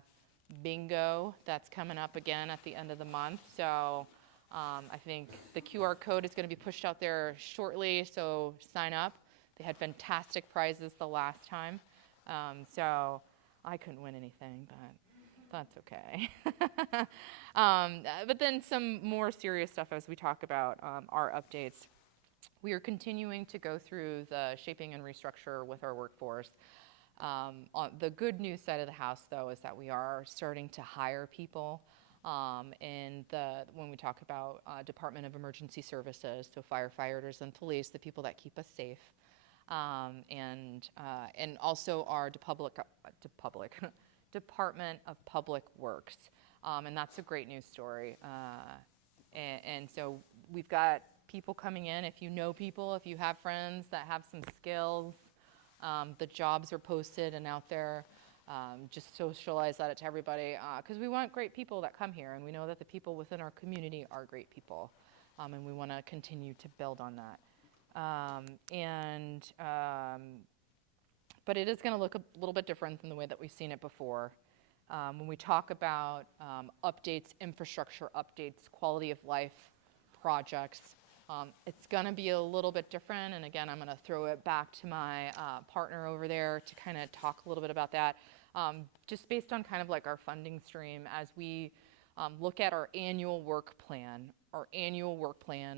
bingo that's coming up again at the end of the month. So I think the QR code is going to be pushed out there shortly, so sign up. They had fantastic prizes the last time. So I couldn't win anything, but that's okay. But then some more serious stuff as we talk about our updates. We are continuing to go through the shaping and restructure with our workforce. On the good news side of the house, though, is that we are starting to hire people when we talk about Department of Emergency Services, so firefighters and police, the people that keep us safe, and also our Department of Public Works, and that's a great news story. And so we've got people coming in. If you know people, if you have friends that have some skills, the jobs are posted and out there. Just socialize that to everybody, because we want great people that come here, and we know that the people within our community are great people, and we want to continue to build on that. But it is going to look a little bit different than the way that we've seen it before. When we talk about updates, infrastructure updates, quality of life projects, It's going to be a little bit different, and again, I'm going to throw it back to my partner over there to kind of talk a little bit about that. Just based on kind of like our funding stream, as we look at our annual work plan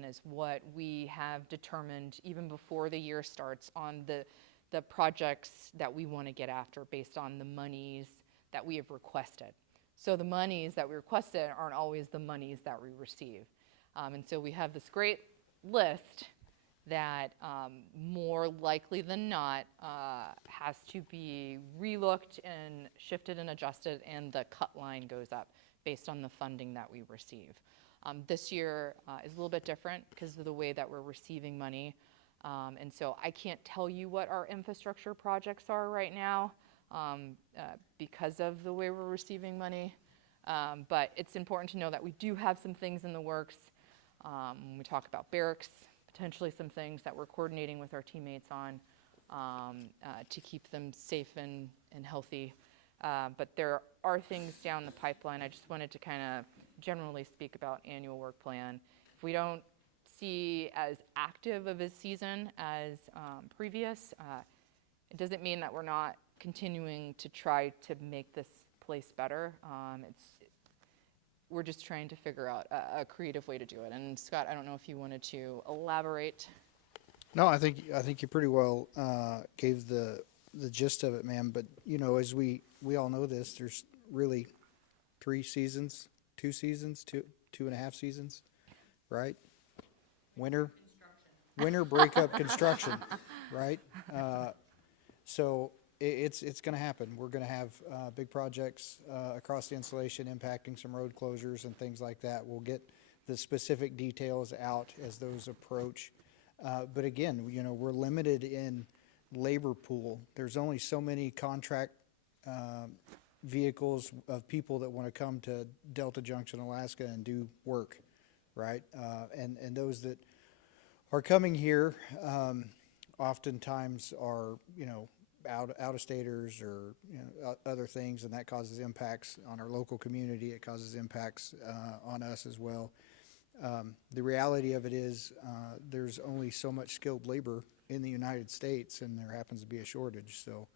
is what we have determined even before the year starts on the projects that we want to get after based on the monies that we have requested. So the monies that we requested aren't always the monies that we receive. And so we have this great list that more likely than not has to be relooked and shifted and adjusted, and the cut line goes up based on the funding that we receive. This year is a little bit different because of the way that we're receiving money. And so I can't tell you what our infrastructure projects are right now because of the way we're receiving money. But it's important to know that we do have some things in the works. When we talk about barracks, potentially some things that we're coordinating with our teammates on to keep them safe and healthy. But there are things down the pipeline. I just wanted to kind of generally speak about annual work plan. If we don't see as active of a season as previous, it doesn't mean that we're not continuing to try to make this place better. We're just trying to figure out a creative way to do it. And Scott, I don't know if you wanted to elaborate. No, I think you pretty well gave the gist of it, ma'am. But you know, as we all know this, there's really 2 seasons, 2.5 seasons, right? Winter, breakup, construction, right? So it's going to happen. We're going to have big projects across the installation impacting some road closures and things like that. We'll get the specific details out as those approach. But again, you know, we're limited in labor pool. There's only so many contract vehicles of people that want to come to Delta Junction, Alaska and do work, right? And those that are coming here oftentimes are, you know, out-of-staters or, you know, other things, and that causes impacts on our local community. It causes impacts on us as well. The reality of it is there's only so much skilled labor in the United States, and there happens to be a shortage. So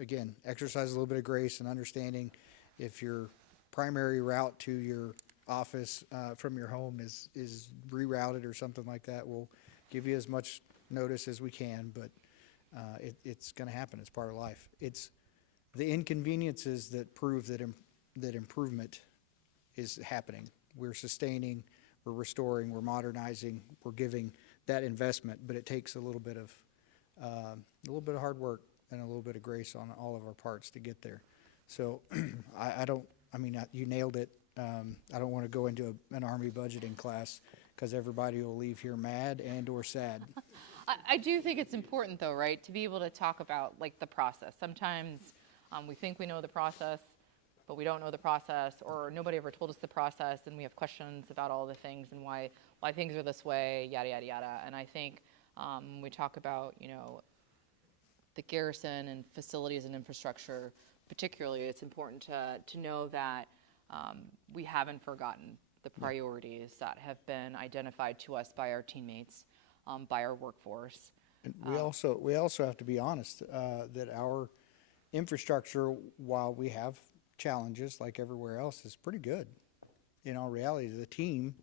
again, exercise a little bit of grace and understanding. If your primary route to your office from your home is rerouted or something like that, we'll give you as much notice as we can, but it's going to happen. It's part of life. It's the inconveniences that prove that improvement is happening. We're sustaining, we're restoring, we're modernizing, we're giving that investment, but it takes a little bit of hard work and a little bit of grace on all of our parts to get there. So you nailed it. I don't want to go into an Army budgeting class because everybody will leave here mad and or sad. I do think it's important though, right, to be able to talk about like the process. Sometimes we think we know the process, but we don't know the process, or nobody ever told us the process, and we have questions about all the things and why things are this way, yada, yada, yada. And I think when we talk about, you know, the garrison and facilities and infrastructure, particularly, it's important to know that we haven't forgotten the priorities that have been identified to us by our teammates, by our workforce. And we also have to be honest that our infrastructure, while we have challenges like everywhere else, is pretty good. In all reality, the team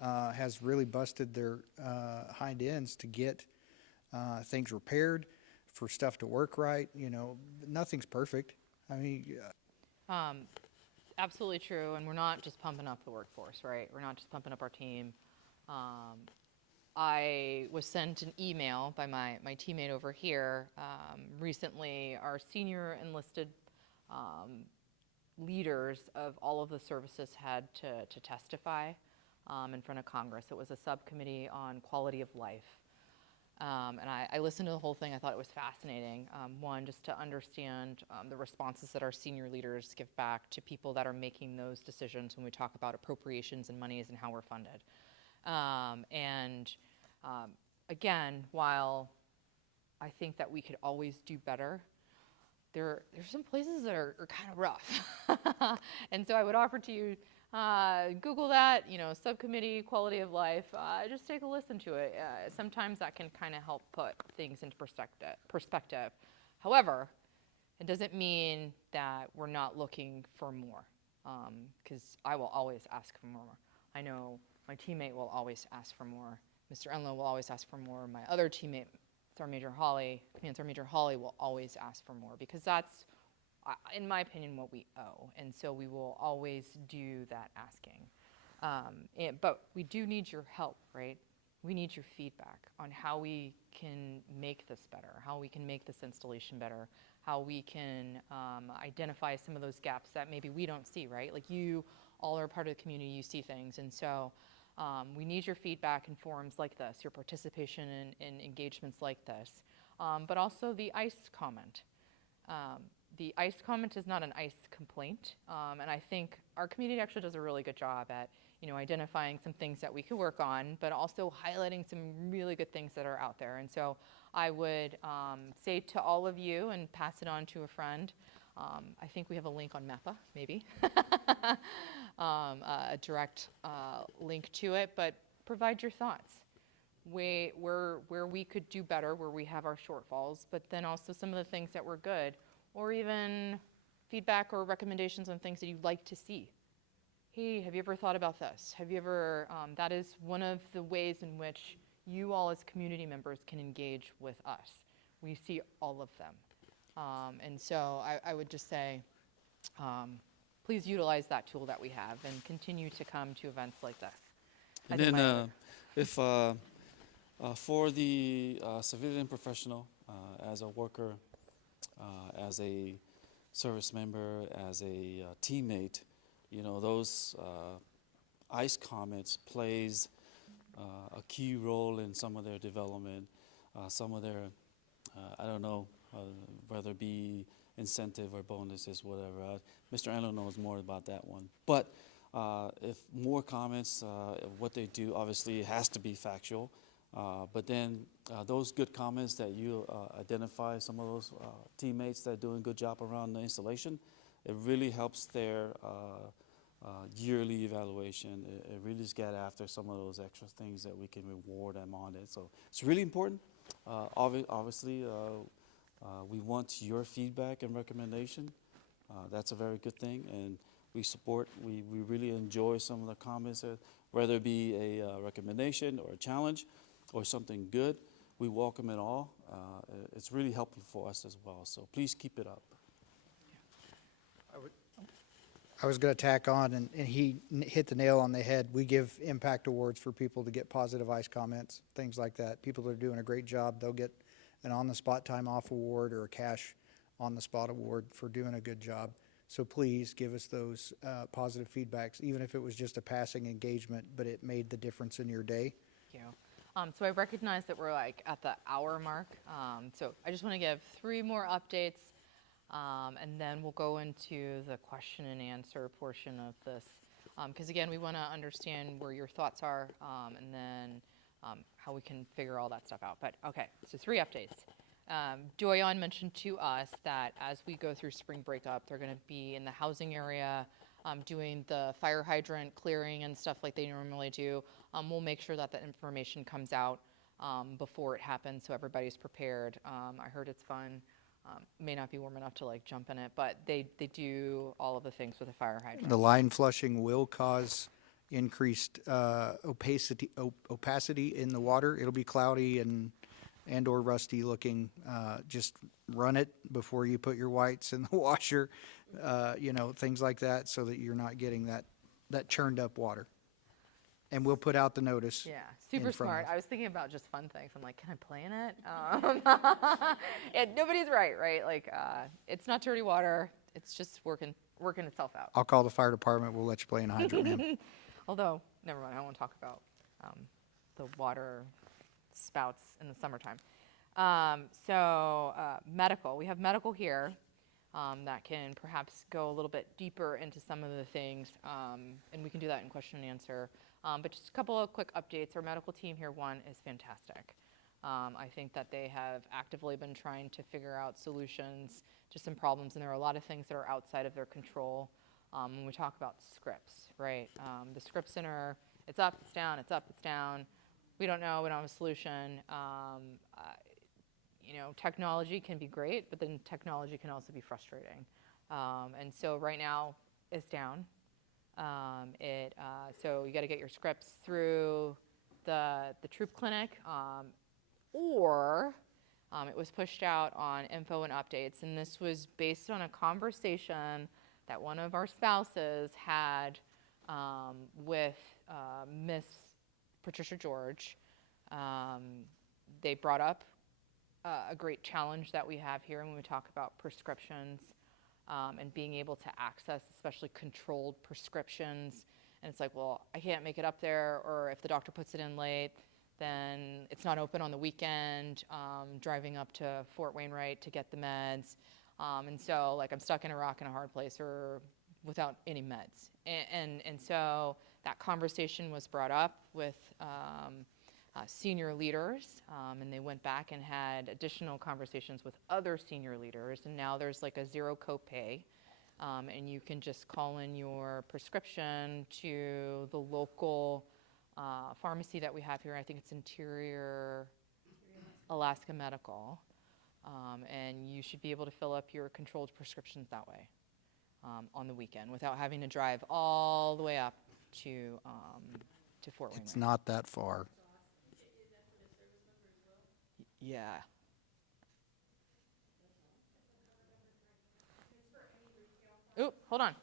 has really busted their hind ends to get things repaired, for stuff to work right. You know, nothing's perfect. I mean, absolutely true, and we're not just pumping up the workforce, right? We're not just pumping up our team. I was sent an email by my teammate over here recently. Our senior enlisted leaders of all of the services had to testify in front of Congress. It was a subcommittee on quality of life. And I listened to the whole thing. I thought it was fascinating. One, just to understand the responses that our senior leaders give back to people that are making those decisions when we talk about appropriations and monies and how we're funded. Again, while I think that we could always do better, there's some places that are kind of rough. And so I would offer to you Google that, subcommittee quality of life. Just take a listen to it. Sometimes that can kind of help put things into perspective. However, it doesn't mean that we're not looking for more, because I will always ask for more. I know my teammate will always ask for more. Mr. Enlow will always ask for more. My other teammate, Sergeant Major Holi, Command Sergeant Major Holi, will always ask for more, because that's, in my opinion, what we owe. And so we will always do that asking. But we do need your help, right? We need your feedback on how we can make this better, how we can make this installation better, how we can identify some of those gaps that maybe we don't see, right? Like, you all are part of the community, you see things. And so we need your feedback in forums like this, your participation in engagements like this, but also the ICE comment. The ICE comment is not an ICE complaint, and I think our community actually does a really good job at identifying some things that we could work on, but also highlighting some really good things that are out there. And so I would say to all of you, and pass it on to a friend, I think we have a link on MEPA, maybe, a direct link to it, but provide your thoughts. Where we could do better, where we have our shortfalls, but then also some of the things that were good, or even feedback or recommendations on things that you'd like to see. Hey, have you ever thought about this? Have you ever, that is one of the ways in which you all as community members can engage with us. We see all of them. And so I would just say, please utilize that tool that we have and continue to come to events like this. And then if for the civilian professional, as a worker, as a service member, as a teammate, those ICE comments plays a key role in some of their development, some of their, I don't know, whether it be incentive or bonuses, whatever. Mr. Enlow knows more about that one. But if more comments, what they do, obviously it has to be factual. But then those good comments that you identify, some of those teammates that are doing a good job around the installation, it really helps their yearly evaluation. It really just get after some of those extra things that we can reward them on it. So it's really important. Obviously, we want your feedback and recommendation. That's a very good thing, and we support. We really enjoy some of the comments, whether it be a recommendation or a challenge or something good. We welcome it all. It's really helpful for us as well. So please keep it up. I was going to tack on, and he hit the nail on the head. We give impact awards for people to get positive ICE comments, things like that. People that are doing a great job, they'll get an on-the-spot time off award or a cash on-the-spot award for doing a good job. So please give us those positive feedbacks, even if it was just a passing engagement, but it made the difference in your day. Thank you. So I recognize that we're at the hour mark. So I just want to give 3 more updates. And then we'll go into the question and answer portion of this. Because again, we want to understand where your thoughts are, and then how we can figure all that stuff out. But okay, so 3 updates. Doyon mentioned to us that as we go through spring breakup, they're going to be in the housing area doing the fire hydrant clearing and stuff like they normally do. We'll make sure that the information comes out before it happens so everybody's prepared. I heard it's fun. May not be warm enough to jump in it, but they do all of the things with a fire hydrant. The line flushing will cause increased opacity in the water. It'll be cloudy and or rusty looking. Just run it before you put your whites in the washer, things like that, so that you're not getting that churned up water. And we'll put out the notice. Yeah, super in front of smart. us. I was thinking about just fun things. I'm like, can I play in it? Nobody's right? It's not dirty water. It's just working itself out. I'll call the fire department. We'll let you play in a hydrant, ma'am. Although, never mind. I won't talk about the water spouts in the summertime. Medical. We have medical here that can perhaps go a little bit deeper into some of the things, and we can do that in question and answer. But just a couple of quick updates. Our medical team here, one, is fantastic. I think that they have actively been trying to figure out solutions to some problems, and there are a lot of things that are outside of their control. when we talk about scripts, right? The script center, it's up, it's down, it's up, it's down. We don't know, we don't have a solution. You know, technology can be great, but then technology can also be frustrating. And so right now, it's down. So you got to get your scripts through the troop clinic, or it was pushed out on info and updates. And this was based on a conversation that one of our spouses had with Miss Patricia George. They brought up a great challenge that we have here when we talk about prescriptions and being able to access, especially controlled prescriptions. And it's like, well, I can't make it up there, or if the doctor puts it in late, then it's not open on the weekend, driving up to Fort Wainwright to get the meds. And so, like, I'm stuck in a rock and a hard place or without any meds. And so that conversation was brought up with senior leaders, and they went back and had additional conversations with other senior leaders, and now there's like a zero copay, and you can just call in your prescription to the local pharmacy that we have here. I think it's Interior Alaska Medical, and you should be able to fill up your controlled prescriptions that way on the weekend without having to drive all the way up to Fort Wainwright. It's not that far. Yeah. Oop, hold on.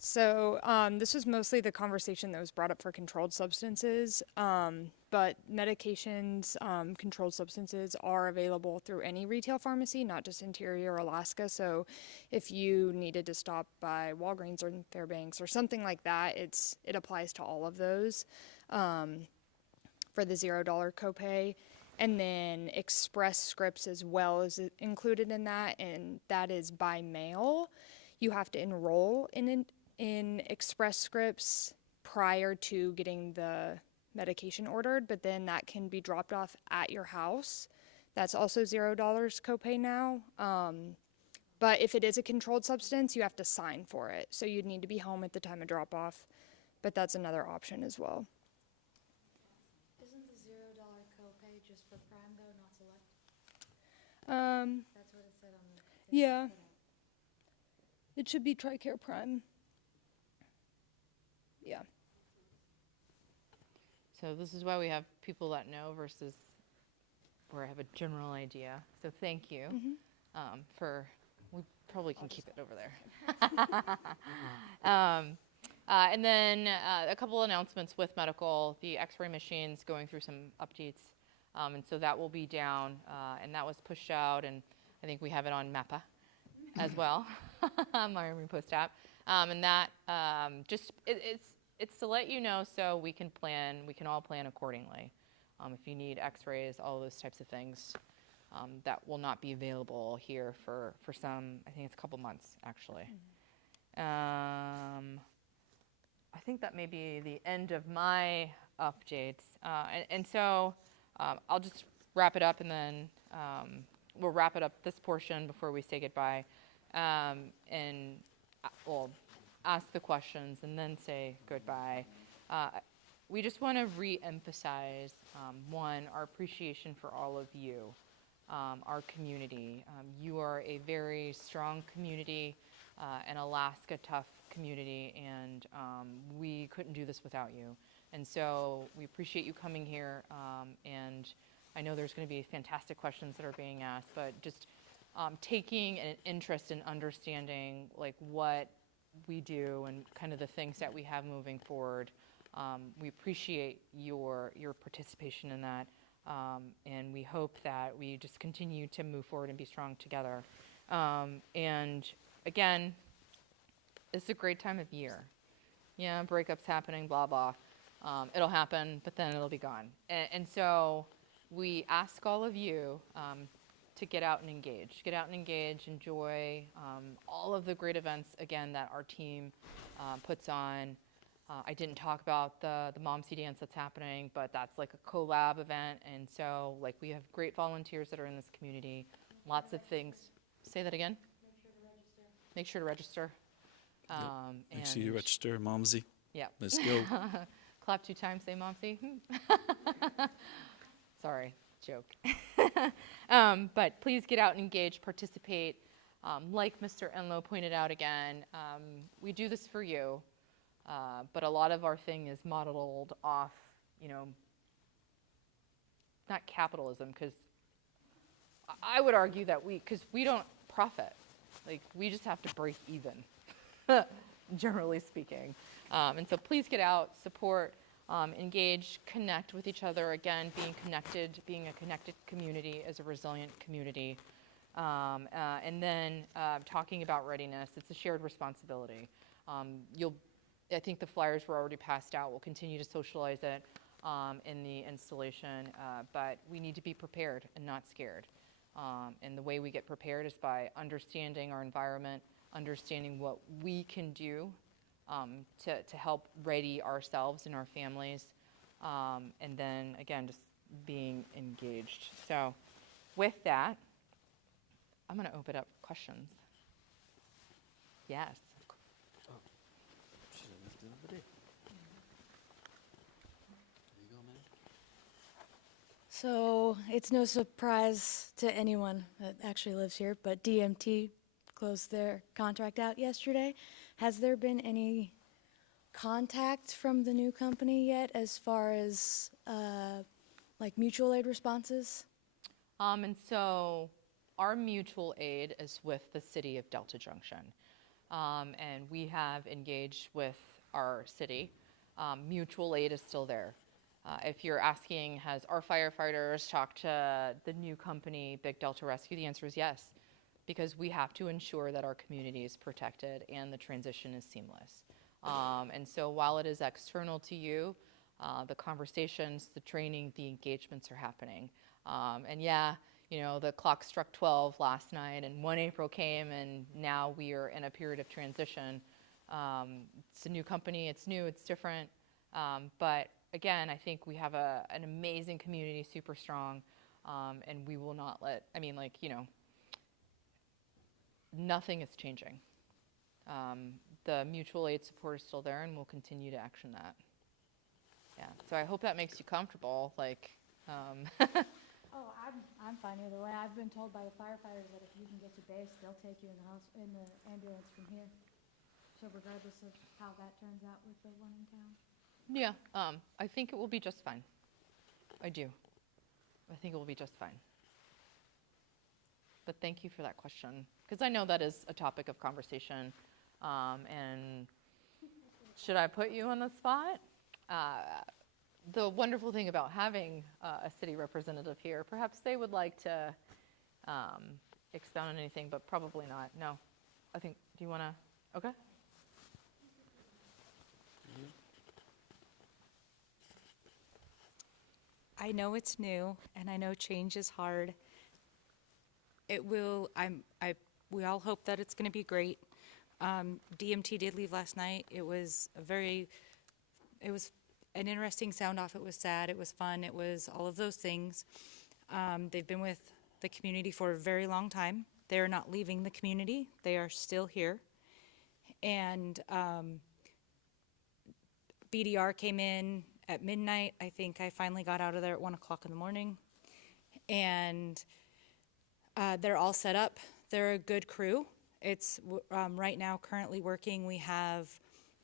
So this was mostly the conversation that was brought up for controlled substances, but medications, controlled substances are available through any retail pharmacy, not just Interior Alaska. So if you needed to stop by Walgreens or Fairbanks or something like that, it applies to all of those for the $0 copay. And then Express Scripts as well is included in that, and that is by mail. You have to enroll in Express Scripts prior to getting the medication ordered, but then that can be dropped off at your house. That's also $0 copay now. But if it is a controlled substance, you have to sign for it. So you'd need to be home at the time of drop off, but that's another option as well. Isn't the $0 copay just for Prime though, not Select? That's what it said on the thing. Yeah. It should be TRICARE Prime. Yeah. So this is why we have people that know versus where I have a general idea. So thank you we probably can keep it over there. And then a couple announcements with medical, the x-ray machines going through some updates. And so that will be down, and that was pushed out, and I think we have it on MAPA as well, my Army Post app. And that it's to let you know so we can all plan accordingly. If you need x-rays, all those types of things, that will not be available here for some, I think it's a couple months actually. I think that may be the end of my updates. And so I'll just wrap it up, and then we'll wrap it up this portion before we say goodbye. And we'll ask the questions and then say goodbye. We just want to re-emphasize, one, our appreciation for all of you, our community. You are a very strong community, an Alaska tough community, and we couldn't do this without you. And so we appreciate you coming here, and I know there's going to be fantastic questions that are being asked, but just taking an interest in understanding like what we do and kind of the things that we have moving forward. We appreciate your participation in that, and we hope that we just continue to move forward and be strong together. And again, it's a great time of year. Yeah, breakups happening, blah, blah. It'll happen, but then it'll be gone. And so we ask all of you to get out and engage. Get out and engage, enjoy all of the great events, again, that our team puts on. I didn't talk about the Momsy dance that's happening, but that's like a collab event, and so like we have great volunteers that are in this community. Lots of things. Say that again. Make sure to register. Make sure you and- register, Momsy. Yeah. Let's go. Clap 2 times, say Momsy. Sorry, joke. But please get out and engage, participate. Like Mr. Enlow pointed out again, we do this for you, but a lot of our thing is modeled off, you know, not capitalism, because I would argue that because we don't profit. Like, we just have to break even, generally speaking. And so please get out, support, engage, connect with each other. Again, being a connected community is a resilient community. And then talking about readiness, it's a shared responsibility. I think the flyers were already passed out. We'll continue to socialize it in the installation, but we need to be prepared and not scared. And the way we get prepared is by understanding our environment, understanding what we can do to help ready ourselves and our families, and then, again, just being engaged. So with that, I'm going to open up questions. Yes. So it's no surprise to anyone that actually lives here, but DMT closed their contract out yesterday. Has there been any contact from the new company yet as far as like mutual aid responses? And so our mutual aid is with the city of Delta Junction. And we have engaged with our city. Mutual aid is still there. If you're asking, has our firefighters talked to the new company, Big Delta Rescue, the answer is yes, because we have to ensure that our community is protected and the transition is seamless. And so while it is external to you, the conversations, the training, the engagements are happening. And yeah, you know, the clock struck 12 last night and 1 April came, and now we are in a period of transition. It's a new company, it's new, it's different, but again, I think we have an amazing community, super strong, and we will not let, I mean, like, you know, nothing is changing. The mutual aid support is still there, and we'll continue to action that. Yeah, so I hope that makes you comfortable, like, Oh, I'm fine either way. I've been told by the firefighters that if you can get to base, they'll take you in the ambulance from here. So regardless of how that turns out with the one in town. yeah, I think it will be just fine. I do. I think it will be just fine. But thank you for that question, because I know that is a topic of conversation. And should I put you on the spot? The wonderful thing about having a city representative here, perhaps they would like to expound on anything, but probably not. No. I think, do you want to? Okay. I know it's new, and I know change is hard. It will, we all hope that it's gonna be great. DMT did leave last night. It was an interesting sound off. It was sad, it was fun, it was all of those things. They've been with the community for a very long time. They are not leaving the community, they are still here. And BDR came in at midnight. I think I finally got out of there at 1 o'clock in the morning. And they're all set up. They're a good crew. It's right now currently working. We have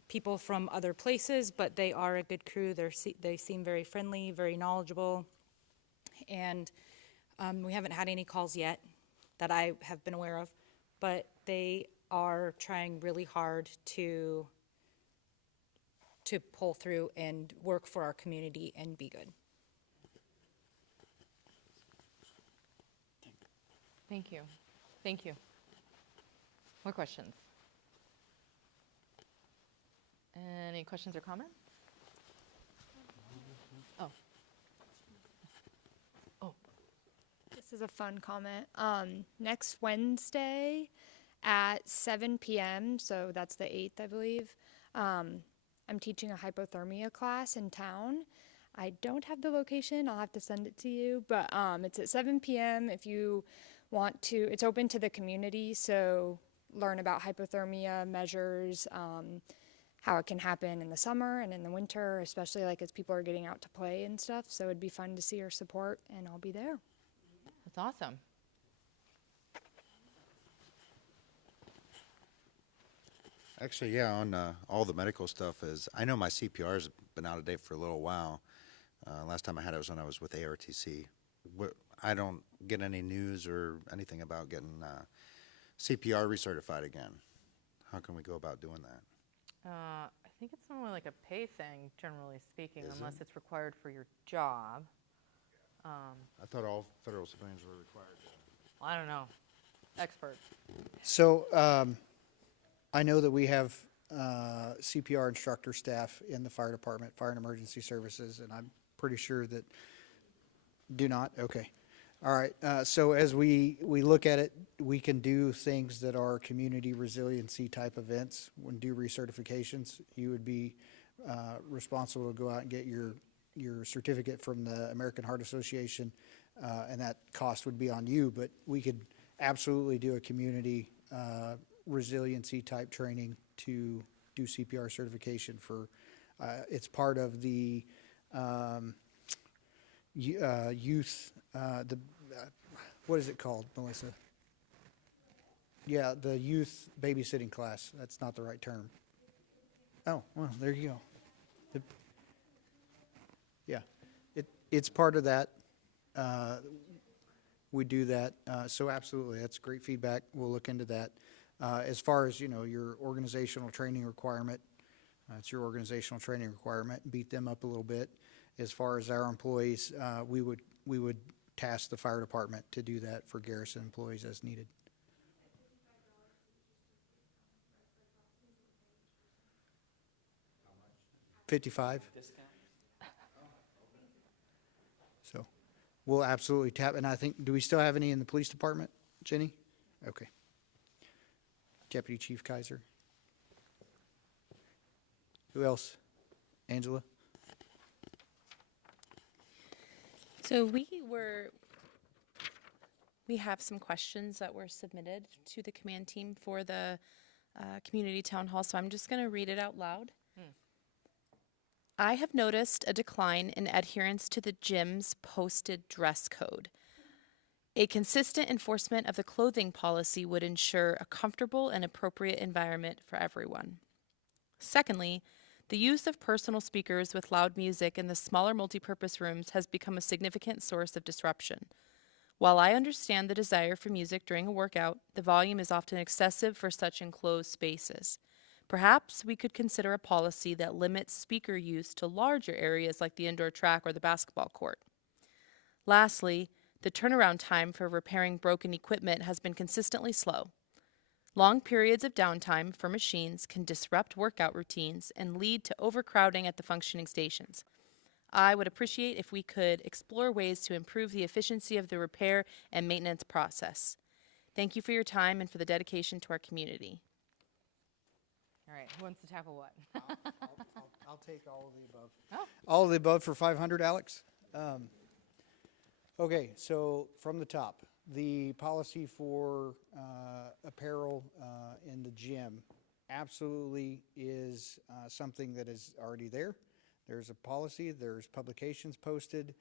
people from other places, but they are a good crew. They seem very friendly, very knowledgeable. And we haven't had any calls yet that I have been aware of, but they are trying really hard to pull through and work for our community and be good. Thank you. Thank you. More questions? Any questions or comments? Oh. Oh. This is a fun comment. Next Wednesday at 7 p.m., so that's the 8th, I believe, I'm teaching a hypothermia class in town. I don't have the location. I'll have to send it to you, but it's at 7 p.m. If you want to, it's open to the community, so learn about hypothermia measures, how it can happen in the summer and in the winter, especially like as people are getting out to play and stuff. So it'd be fun to see your support, and I'll be there. That's awesome. Actually, yeah, on all the medical stuff is, I know my CPR's been out of date for a little while. Last time I had it was when I was with ARTC. I don't get any news or anything about getting CPR recertified again. How can we go about doing that? I think it's normally like a pay thing, generally speaking, Is unless it? it's required for your job. I thought all federal civilians were required to. I don't know. Expert. So I know that we have CPR instructor staff in the fire department, fire and emergency services, and I'm pretty sure that do not. Okay. All right. So as we look at it, we can do things that are community resiliency type events. When do recertifications, you would be responsible to go out and get your certificate from the American Heart Association, and that cost would be on you. But we could absolutely do a community resiliency type training to do CPR certification for. It's part of the youth. What is it called, Melissa? Yeah, the youth babysitting class. That's not the right term. Oh, well, there you go. Yeah, it's part of that. We do that. So absolutely, that's great feedback. We'll look into that. As far as, your organizational training requirement, it's your organizational training requirement. Beat them up a little bit. As far as our employees, we would task the fire department to do that for Garrison employees as needed. $55. So we'll absolutely tap, and I think, do we still have any in the police department, Jenny? Okay. Deputy Chief Kaiser. Who else? Angela? So we have some questions that were submitted to the command team for the community town hall, so I'm just going to read it out loud. I have noticed a decline in adherence to the gym's posted dress code. A consistent enforcement of the clothing policy would ensure a comfortable and appropriate environment for everyone. Secondly, the use of personal speakers with loud music in the smaller multipurpose rooms has become a significant source of disruption. While I understand the desire for music during a workout, the volume is often excessive for such enclosed spaces. Perhaps we could consider a policy that limits speaker use to larger areas like the indoor track or the basketball court. Lastly, the turnaround time for repairing broken equipment has been consistently slow. Long periods of downtime for machines can disrupt workout routines and lead to overcrowding at the functioning stations. I would appreciate if we could explore ways to improve the efficiency of the repair and maintenance process. Thank you for your time and for the dedication to our community. All right, who wants to tackle what? I'll take all of the above. Oh. All of the above for 500, Alex? Okay, so from the top, the policy for apparel in the gym absolutely is something that is already there. There's a policy, there's publications posted.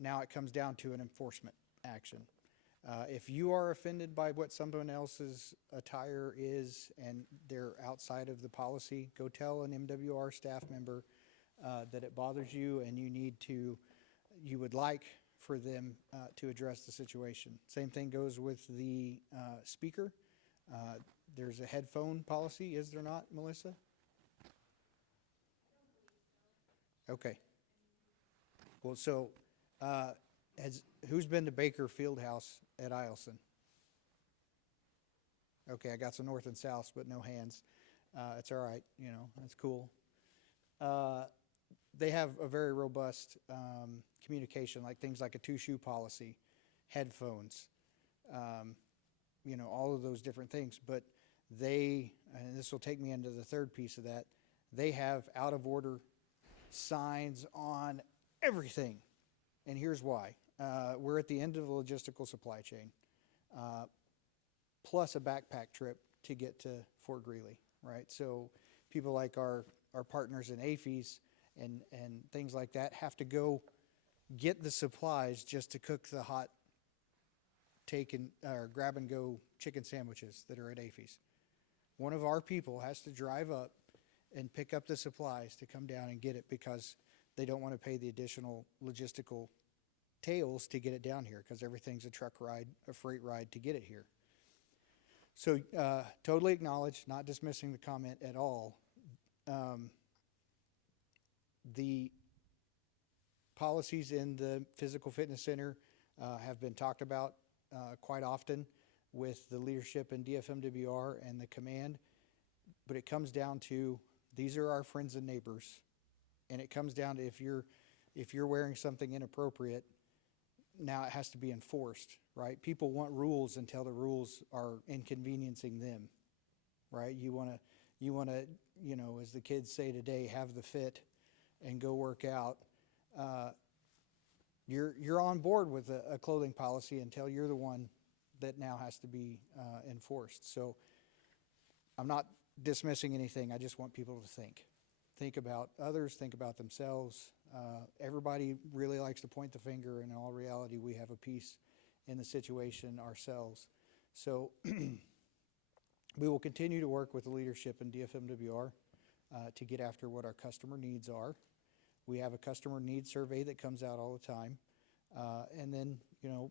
Now it comes down to an enforcement action. If you are offended by what someone else's attire is and they're outside of the policy, go tell an MWR staff member that it bothers you and you would like for them to address the situation. Same thing goes with the speaker. There's a headphone policy, is there not, Melissa? Okay. Well, so who's been to Baker Fieldhouse at Eielson? Okay, I got some north and south, but no hands. It's all right, that's cool. They have a very robust communication, like things like a 2-shoe policy, headphones, all of those different things. But and this will take me into the third piece of that, they have out of order signs on everything. And here's why. We're at the end of the logistical supply chain, plus a backpack trip to get to Fort Greely, right? So people like our partners in AFES and things like that have to go get the supplies just to cook the hot grab and go chicken sandwiches that are at AFES. One of our people has to drive up and pick up the supplies to come down and get it because they don't want to pay the additional logistical tails to get it down here because everything's a truck ride, a freight ride to get it here. So totally acknowledge, not dismissing the comment at all. The policies in the physical fitness center have been talked about quite often with the leadership in DFMWR and the command, but it comes down to these are our friends and neighbors, and it comes down to if you're wearing something inappropriate, now it has to be enforced, right? People want rules until the rules are inconveniencing them, right? You want to, you know, as the kids say today, have the fit and go work out. You're on board with a clothing policy until you're the one that now has to be enforced. So I'm not dismissing anything. I just want people to think about others, think about themselves. Everybody really likes to point the finger, and in all reality, we have a piece in the situation ourselves. So we will continue to work with the leadership in DFMWR to get after what our customer needs are. We have a customer needs survey that comes out all the time. And then, you know,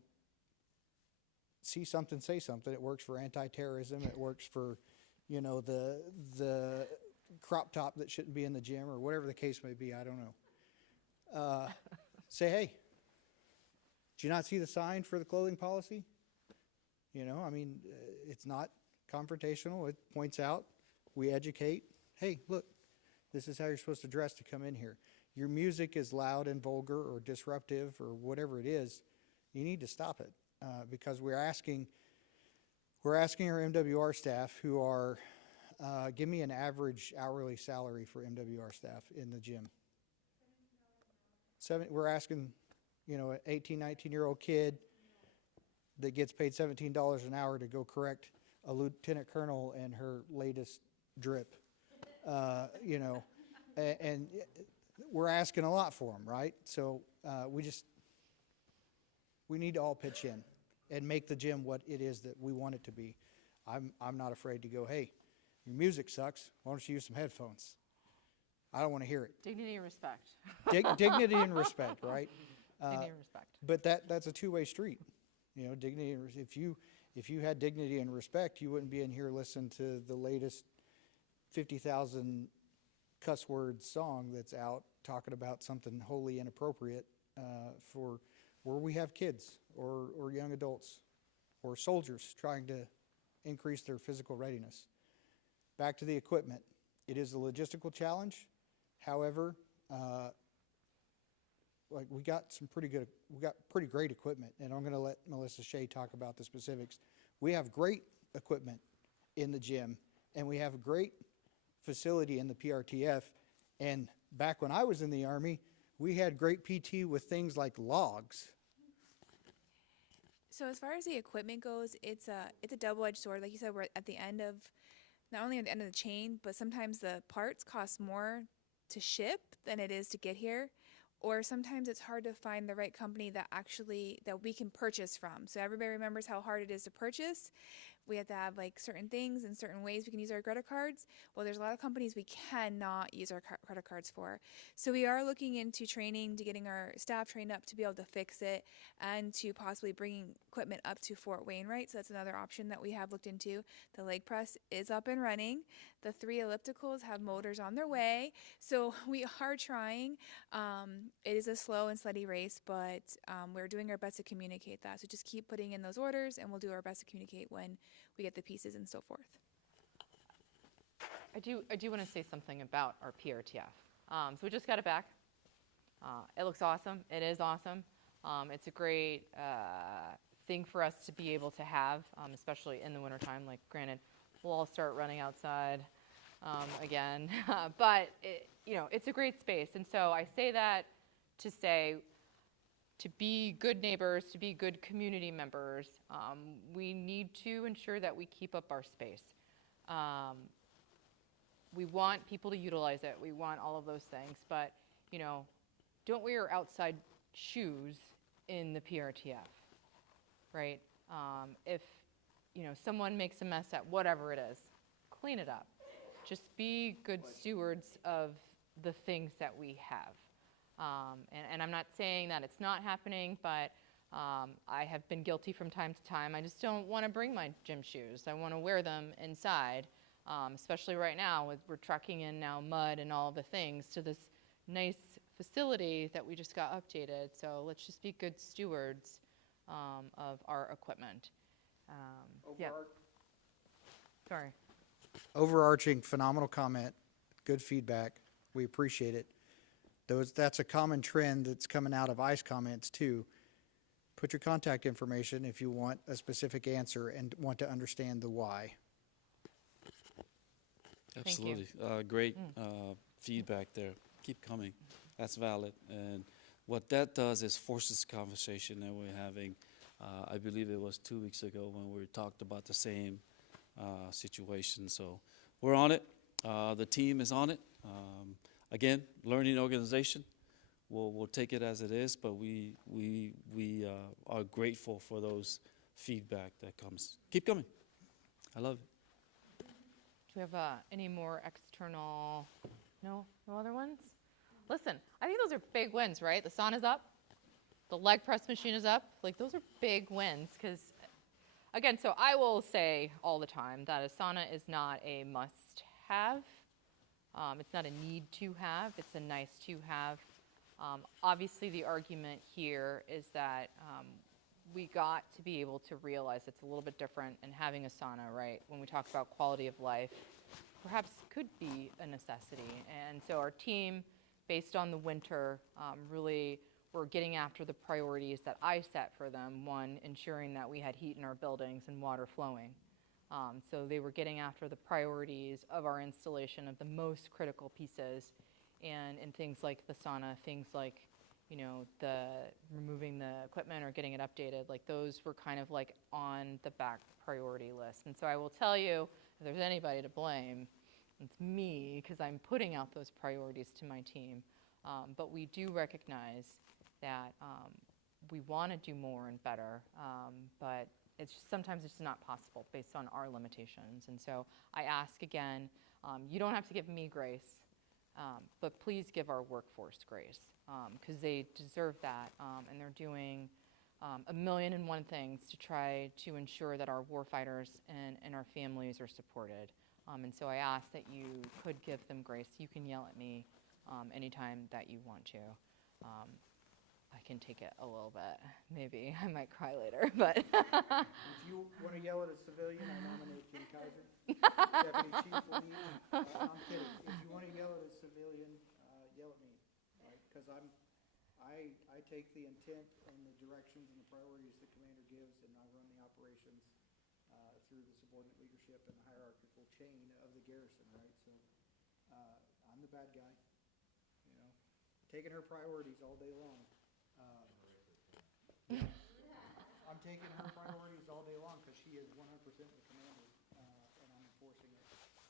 see something, say something. It works for anti-terrorism. It works for, you know, the crop top that shouldn't be in the gym or whatever the case may be. I don't know. Say, hey, did you not see the sign for the clothing policy? You know, I mean, it's not confrontational. It points out, we educate. Hey, look, this is how you're supposed to dress to come in here. Your music is loud and vulgar or disruptive or whatever it is. You need to stop it because we're asking our MWR staff who are, give me an average hourly salary for MWR staff in the gym. We're asking, you know, an 18, 19-year-old kid that gets paid $17 an hour to go correct a lieutenant colonel and her latest drip, you know, and we're asking a lot for them, right? So we need to all pitch in and make the gym what it is that we want it to be. I'm not afraid to go, hey, your music sucks. Why don't you use some headphones? I don't want to hear it. Dignity and respect. Dignity and respect, right? Dignity and respect. But that's a two-way street. You know, dignity. If you had dignity and respect, you wouldn't be in here listening to the latest 50,000 cuss word song that's out talking about something wholly inappropriate for where we have kids or young adults or soldiers trying to increase their physical readiness. Back to the equipment. It is a logistical challenge. However, like we got pretty great equipment, and I'm going to let Melissa Shea talk about the specifics. We have great equipment in the gym, and we have a great facility in the PRTF. And back when I was in the Army, we had great PT with things like logs. So as far as the equipment goes, it's a double-edged sword. Like you said, we're at the end of, not only at the end of the chain, but sometimes the parts cost more to ship than it is to get here. Or sometimes it's hard to find the right company that we can purchase from. So everybody remembers how hard it is to purchase. We have to have like certain things and certain ways we can use our credit cards. Well, there's a lot of companies we cannot use our credit cards for. So we are looking into training, to getting our staff trained up to be able to fix it and to possibly bringing equipment up to Fort Wainwright. So that's another option that we have looked into. The leg press is up and running. The 3 ellipticals have motors on their way. So we are trying. It is a slow and steady race, but we're doing our best to communicate that. So just keep putting in those orders, and we'll do our best to communicate when we get the pieces and so forth. I do want to say something about our PRTF. So we just got it back. It looks awesome. It is awesome. It's a great thing for us to be able to have, especially in the wintertime. Like, granted, we'll all start running outside again. But, it's a great space. And so I say that to say, to be good neighbors, to be good community members, we need to ensure that we keep up our space. We want people to utilize it. We want all of those things. But, don't wear outside shoes in the PRTF, right? If, someone makes a mess at whatever it is, clean it up. Just be good stewards of the things that we have. And I'm not saying that it's not happening, but I have been guilty from time to time. I just don't want to bring my gym shoes. I want to wear them inside, especially right now with we're trucking in now mud and all the things to this nice facility that we just got updated. So let's just be good stewards of our equipment. Yeah. Sorry. Overarching, phenomenal comment, good feedback. We appreciate it. That's a common trend that's coming out of ICE comments too. Put your contact information if you want a specific answer and want to understand the why. Thank you. Absolutely. Great feedback there. Keep coming. That's valid. And what that does is forces conversation that we're having. I believe it was 2 weeks ago when we talked about the same situation. So we're on it. The team is on it. Again, learning organization. We'll take it as it is, but we are grateful for those feedback that comes. Keep coming. I love it. Do we have any more external? No other ones? Listen, I think those are big wins, right? The sauna's up, the leg press machine is up. Like, those are big wins because, again, so I will say all the time that a sauna is not a must-have. It's not a need-to-have. It's a nice-to-have. Obviously, the argument here is that we got to be able to realize it's a little bit different, and having a sauna, right, when we talk about quality of life, perhaps could be a necessity. And so our team, based on the winter, really were getting after the priorities that I set for them. One, ensuring that we had heat in our buildings and water flowing. So they were getting after the priorities of our installation of the most critical pieces, and things like the sauna, things like, the removing the equipment or getting it updated, like those were kind of like on the back priority list. And so I will tell you, if there's anybody to blame, it's me, because I'm putting out those priorities to my team. But we do recognize that we want to do more and better, but sometimes it's just not possible based on our limitations. And so I ask again, you don't have to give me grace, but please give our workforce grace, because they deserve that, and they're doing a million and one things to try to ensure that our warfighters and our families are supported. And so I ask that you could give them grace. You can yell at me anytime that you want to. I can take it a little bit. Maybe I might cry later, but. If you want to yell at a civilian, I nominate Jim Kaiser, Deputy Chief Lee. I'm kidding. If you want to yell at a civilian, yell at me, right? Because I take the intent and the directions and the priorities the commander gives, and I run the operations through the subordinate leadership and the hierarchical chain of the garrison, right? So I'm the bad guy, taking her priorities all day long. I'm taking her priorities all day long because she is 100% the commander, and I'm enforcing it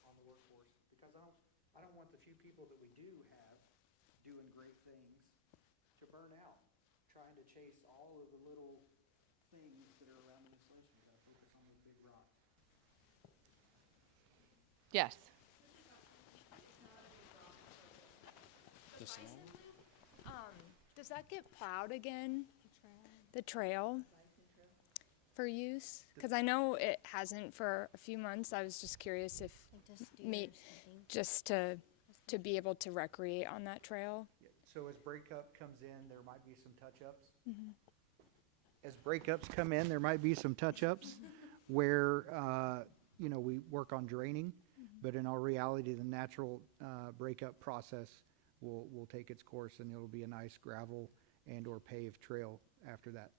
on the workforce because I don't want the few people that we do have doing great things to burn out, trying to chase all of the little things that are around the installation. We got to focus on those big rocks. Yes. Does that get plowed again? The trail for use? Because I know it hasn't for a few months. I was just curious if just to be able to recreate on that trail. So as breakup comes in, there might be some touch-ups. As breakups come in, there might be some touch-ups where, we work on draining, but in all reality, the natural breakup process will take its course, and it'll be a nice gravel and or paved trail after that.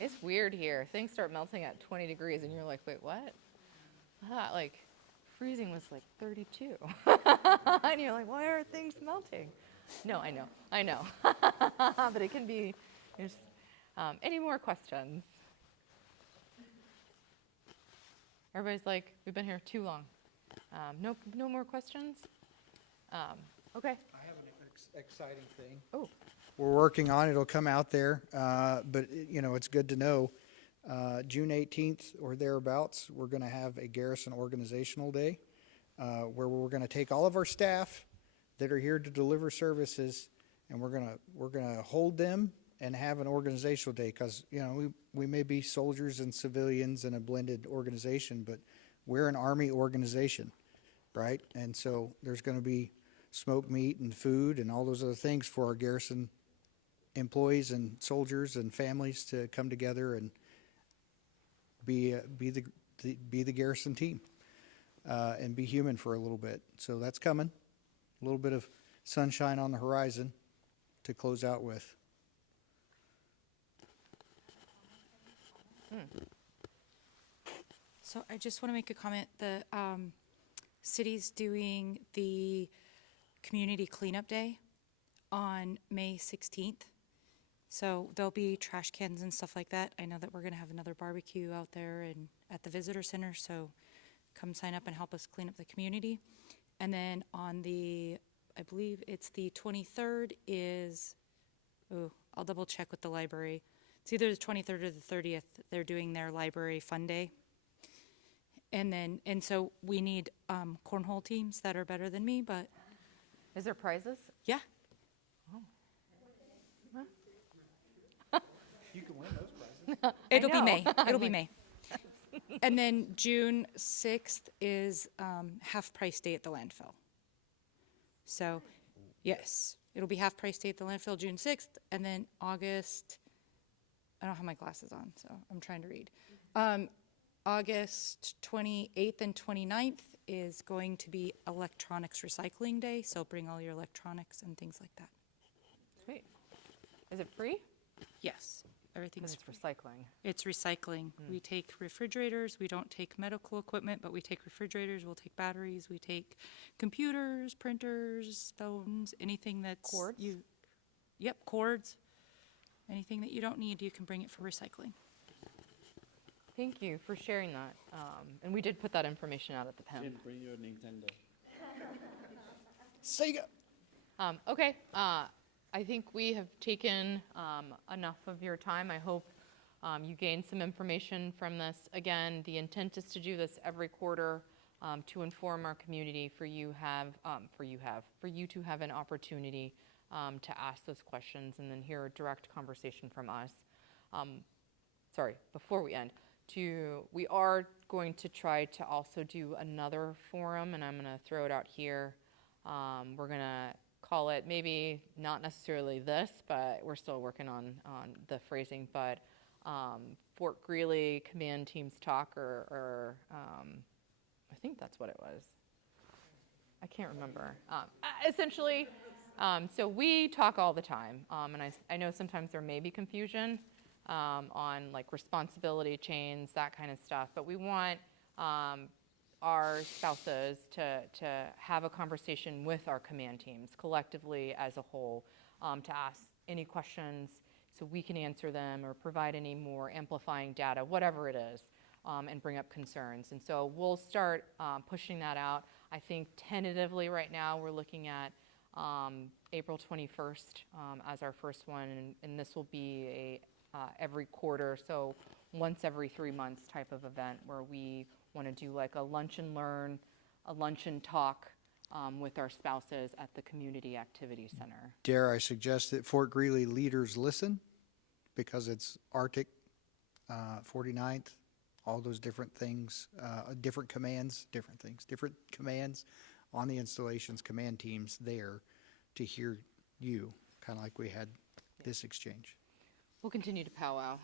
It's weird here. Things start melting at 20 degrees, and you're like, wait, what? I thought, like, freezing was like 32. And you're like, why are things melting? No, I know. But it can be, there's, any more questions? Everybody's like, we've been here too long. No more questions? Okay. I have an exciting thing. Oh, We're working on it. It'll come out there. But, it's good to know. June 18th or thereabouts, we're going to have a Garrison Organizational Day where we're going to take all of our staff that are here to deliver services, and we're going to hold them and have an organizational day because, we may be soldiers and civilians in a blended organization, but we're an Army organization, right? And so there's going to be smoked meat and food and all those other things for our Garrison employees and soldiers and families to come together and be the Garrison team and be human for a little bit. So that's coming. A little bit of sunshine on the horizon to close out with. So I just want to make a comment. The city's doing the community cleanup day on May 16th. So there'll be trash cans and stuff like that. I know that we're going to have another barbecue out there and at the visitor center, so come sign up and help us clean up the community. And then on the, I believe it's the 23rd is, I'll double check with the library. It's either the 23rd or the 30th. They're doing their library fun day. And so we need cornhole teams that are better than me, but is there prizes? yeah. You can win those prizes. It'll be know. May. It'll be May. And then June 6th is half price day at the landfill. So, yes, it'll be half price day at the landfill June 6th. And then August, I don't have my glasses on, so I'm trying to read. August 28th and 29th is going to be electronics recycling day. So bring all your electronics and things like that. Sweet. Is it free? Yes, everything's It's recycling. It's recycling. We take refrigerators. We don't take medical equipment, but we take refrigerators. We'll take batteries. We take computers, printers, phones, anything that's Cords? Yep, cords. Anything that you don't need, you can bring it for recycling. Thank you for sharing that. And we did put that information out at the pen. Jim, bring your Nintendo. Sega. Okay. I think we have taken enough of your time. I hope you gained some information from this. Again, the intent is to do this every quarter to inform our community for you to have an opportunity to ask those questions and then hear a direct conversation from us. Sorry, before we end, we are going to try to also do another forum, and I'm going to throw it out here. We're going to call it maybe not necessarily this, but we're still working on the phrasing, but Fort Greely Command Teams Talk, or I think that's what it was. I can't remember. Essentially, so we talk all the time, and I know sometimes there may be confusion on like responsibility chains, that kind of stuff, but we want our spouses to have a conversation with our command teams collectively as a whole, to ask any questions so we can answer them or provide any more amplifying data, whatever it is, and bring up concerns. And so we'll start pushing that out. I think tentatively right now we're looking at April 21st as our first one, and this will be a every quarter, so once every 3 months type of event where we want to do like a lunch and learn, a lunch and talk with our spouses at the Community Activity Center. Dare I suggest that Fort Greely leaders listen because it's Arctic, 49th, all those different things, different commands on the installations, command teams there to hear you, kind of like we had this exchange. We'll continue to powwow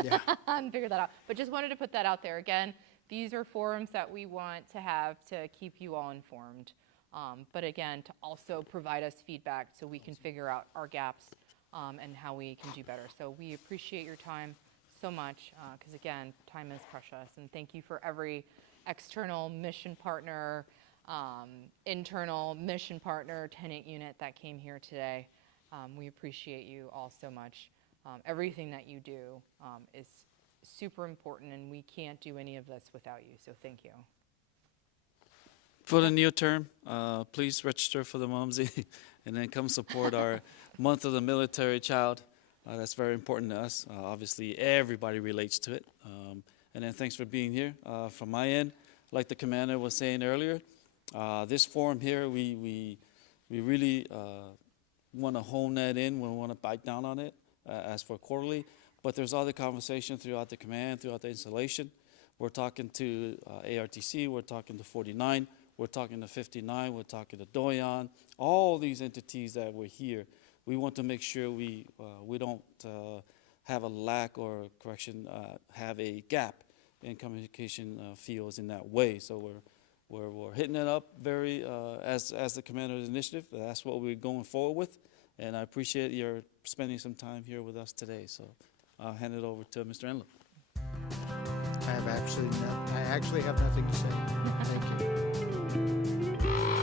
Yeah. and figure that out. But just wanted to put that out there. Again, these are forums that we want to have to keep you all informed. But again, to also provide us feedback so we can figure out our gaps and how we can do better. So we appreciate your time so much, because again, time is precious. And thank you for every external mission partner, internal mission partner, tenant unit that came here today. We appreciate you all so much. Everything that you do is super important, and we can't do any of this without you, so thank you. For the near term, please register for the Mumsy and then come support our Month of the Military Child. That's very important to us. Obviously, everybody relates to it. And then thanks for being here. From my end, like the commander was saying earlier, this forum here, we really want to hone that in. We want to bite down on it as for quarterly. But there's other conversation throughout the command, throughout the installation. We're talking to ARTC, we're talking to 49, we're talking to 59, we're talking to Doyon, all these entities that were here. We want to make sure we don't have a lack or correction, have a gap in communication fields in that way. So we're hitting it up very as the commander's initiative. That's what we're going forward with, and I appreciate your spending some time here with us today. So I'll hand it over to Mr. Enlow. I actually have nothing to say. Thank you.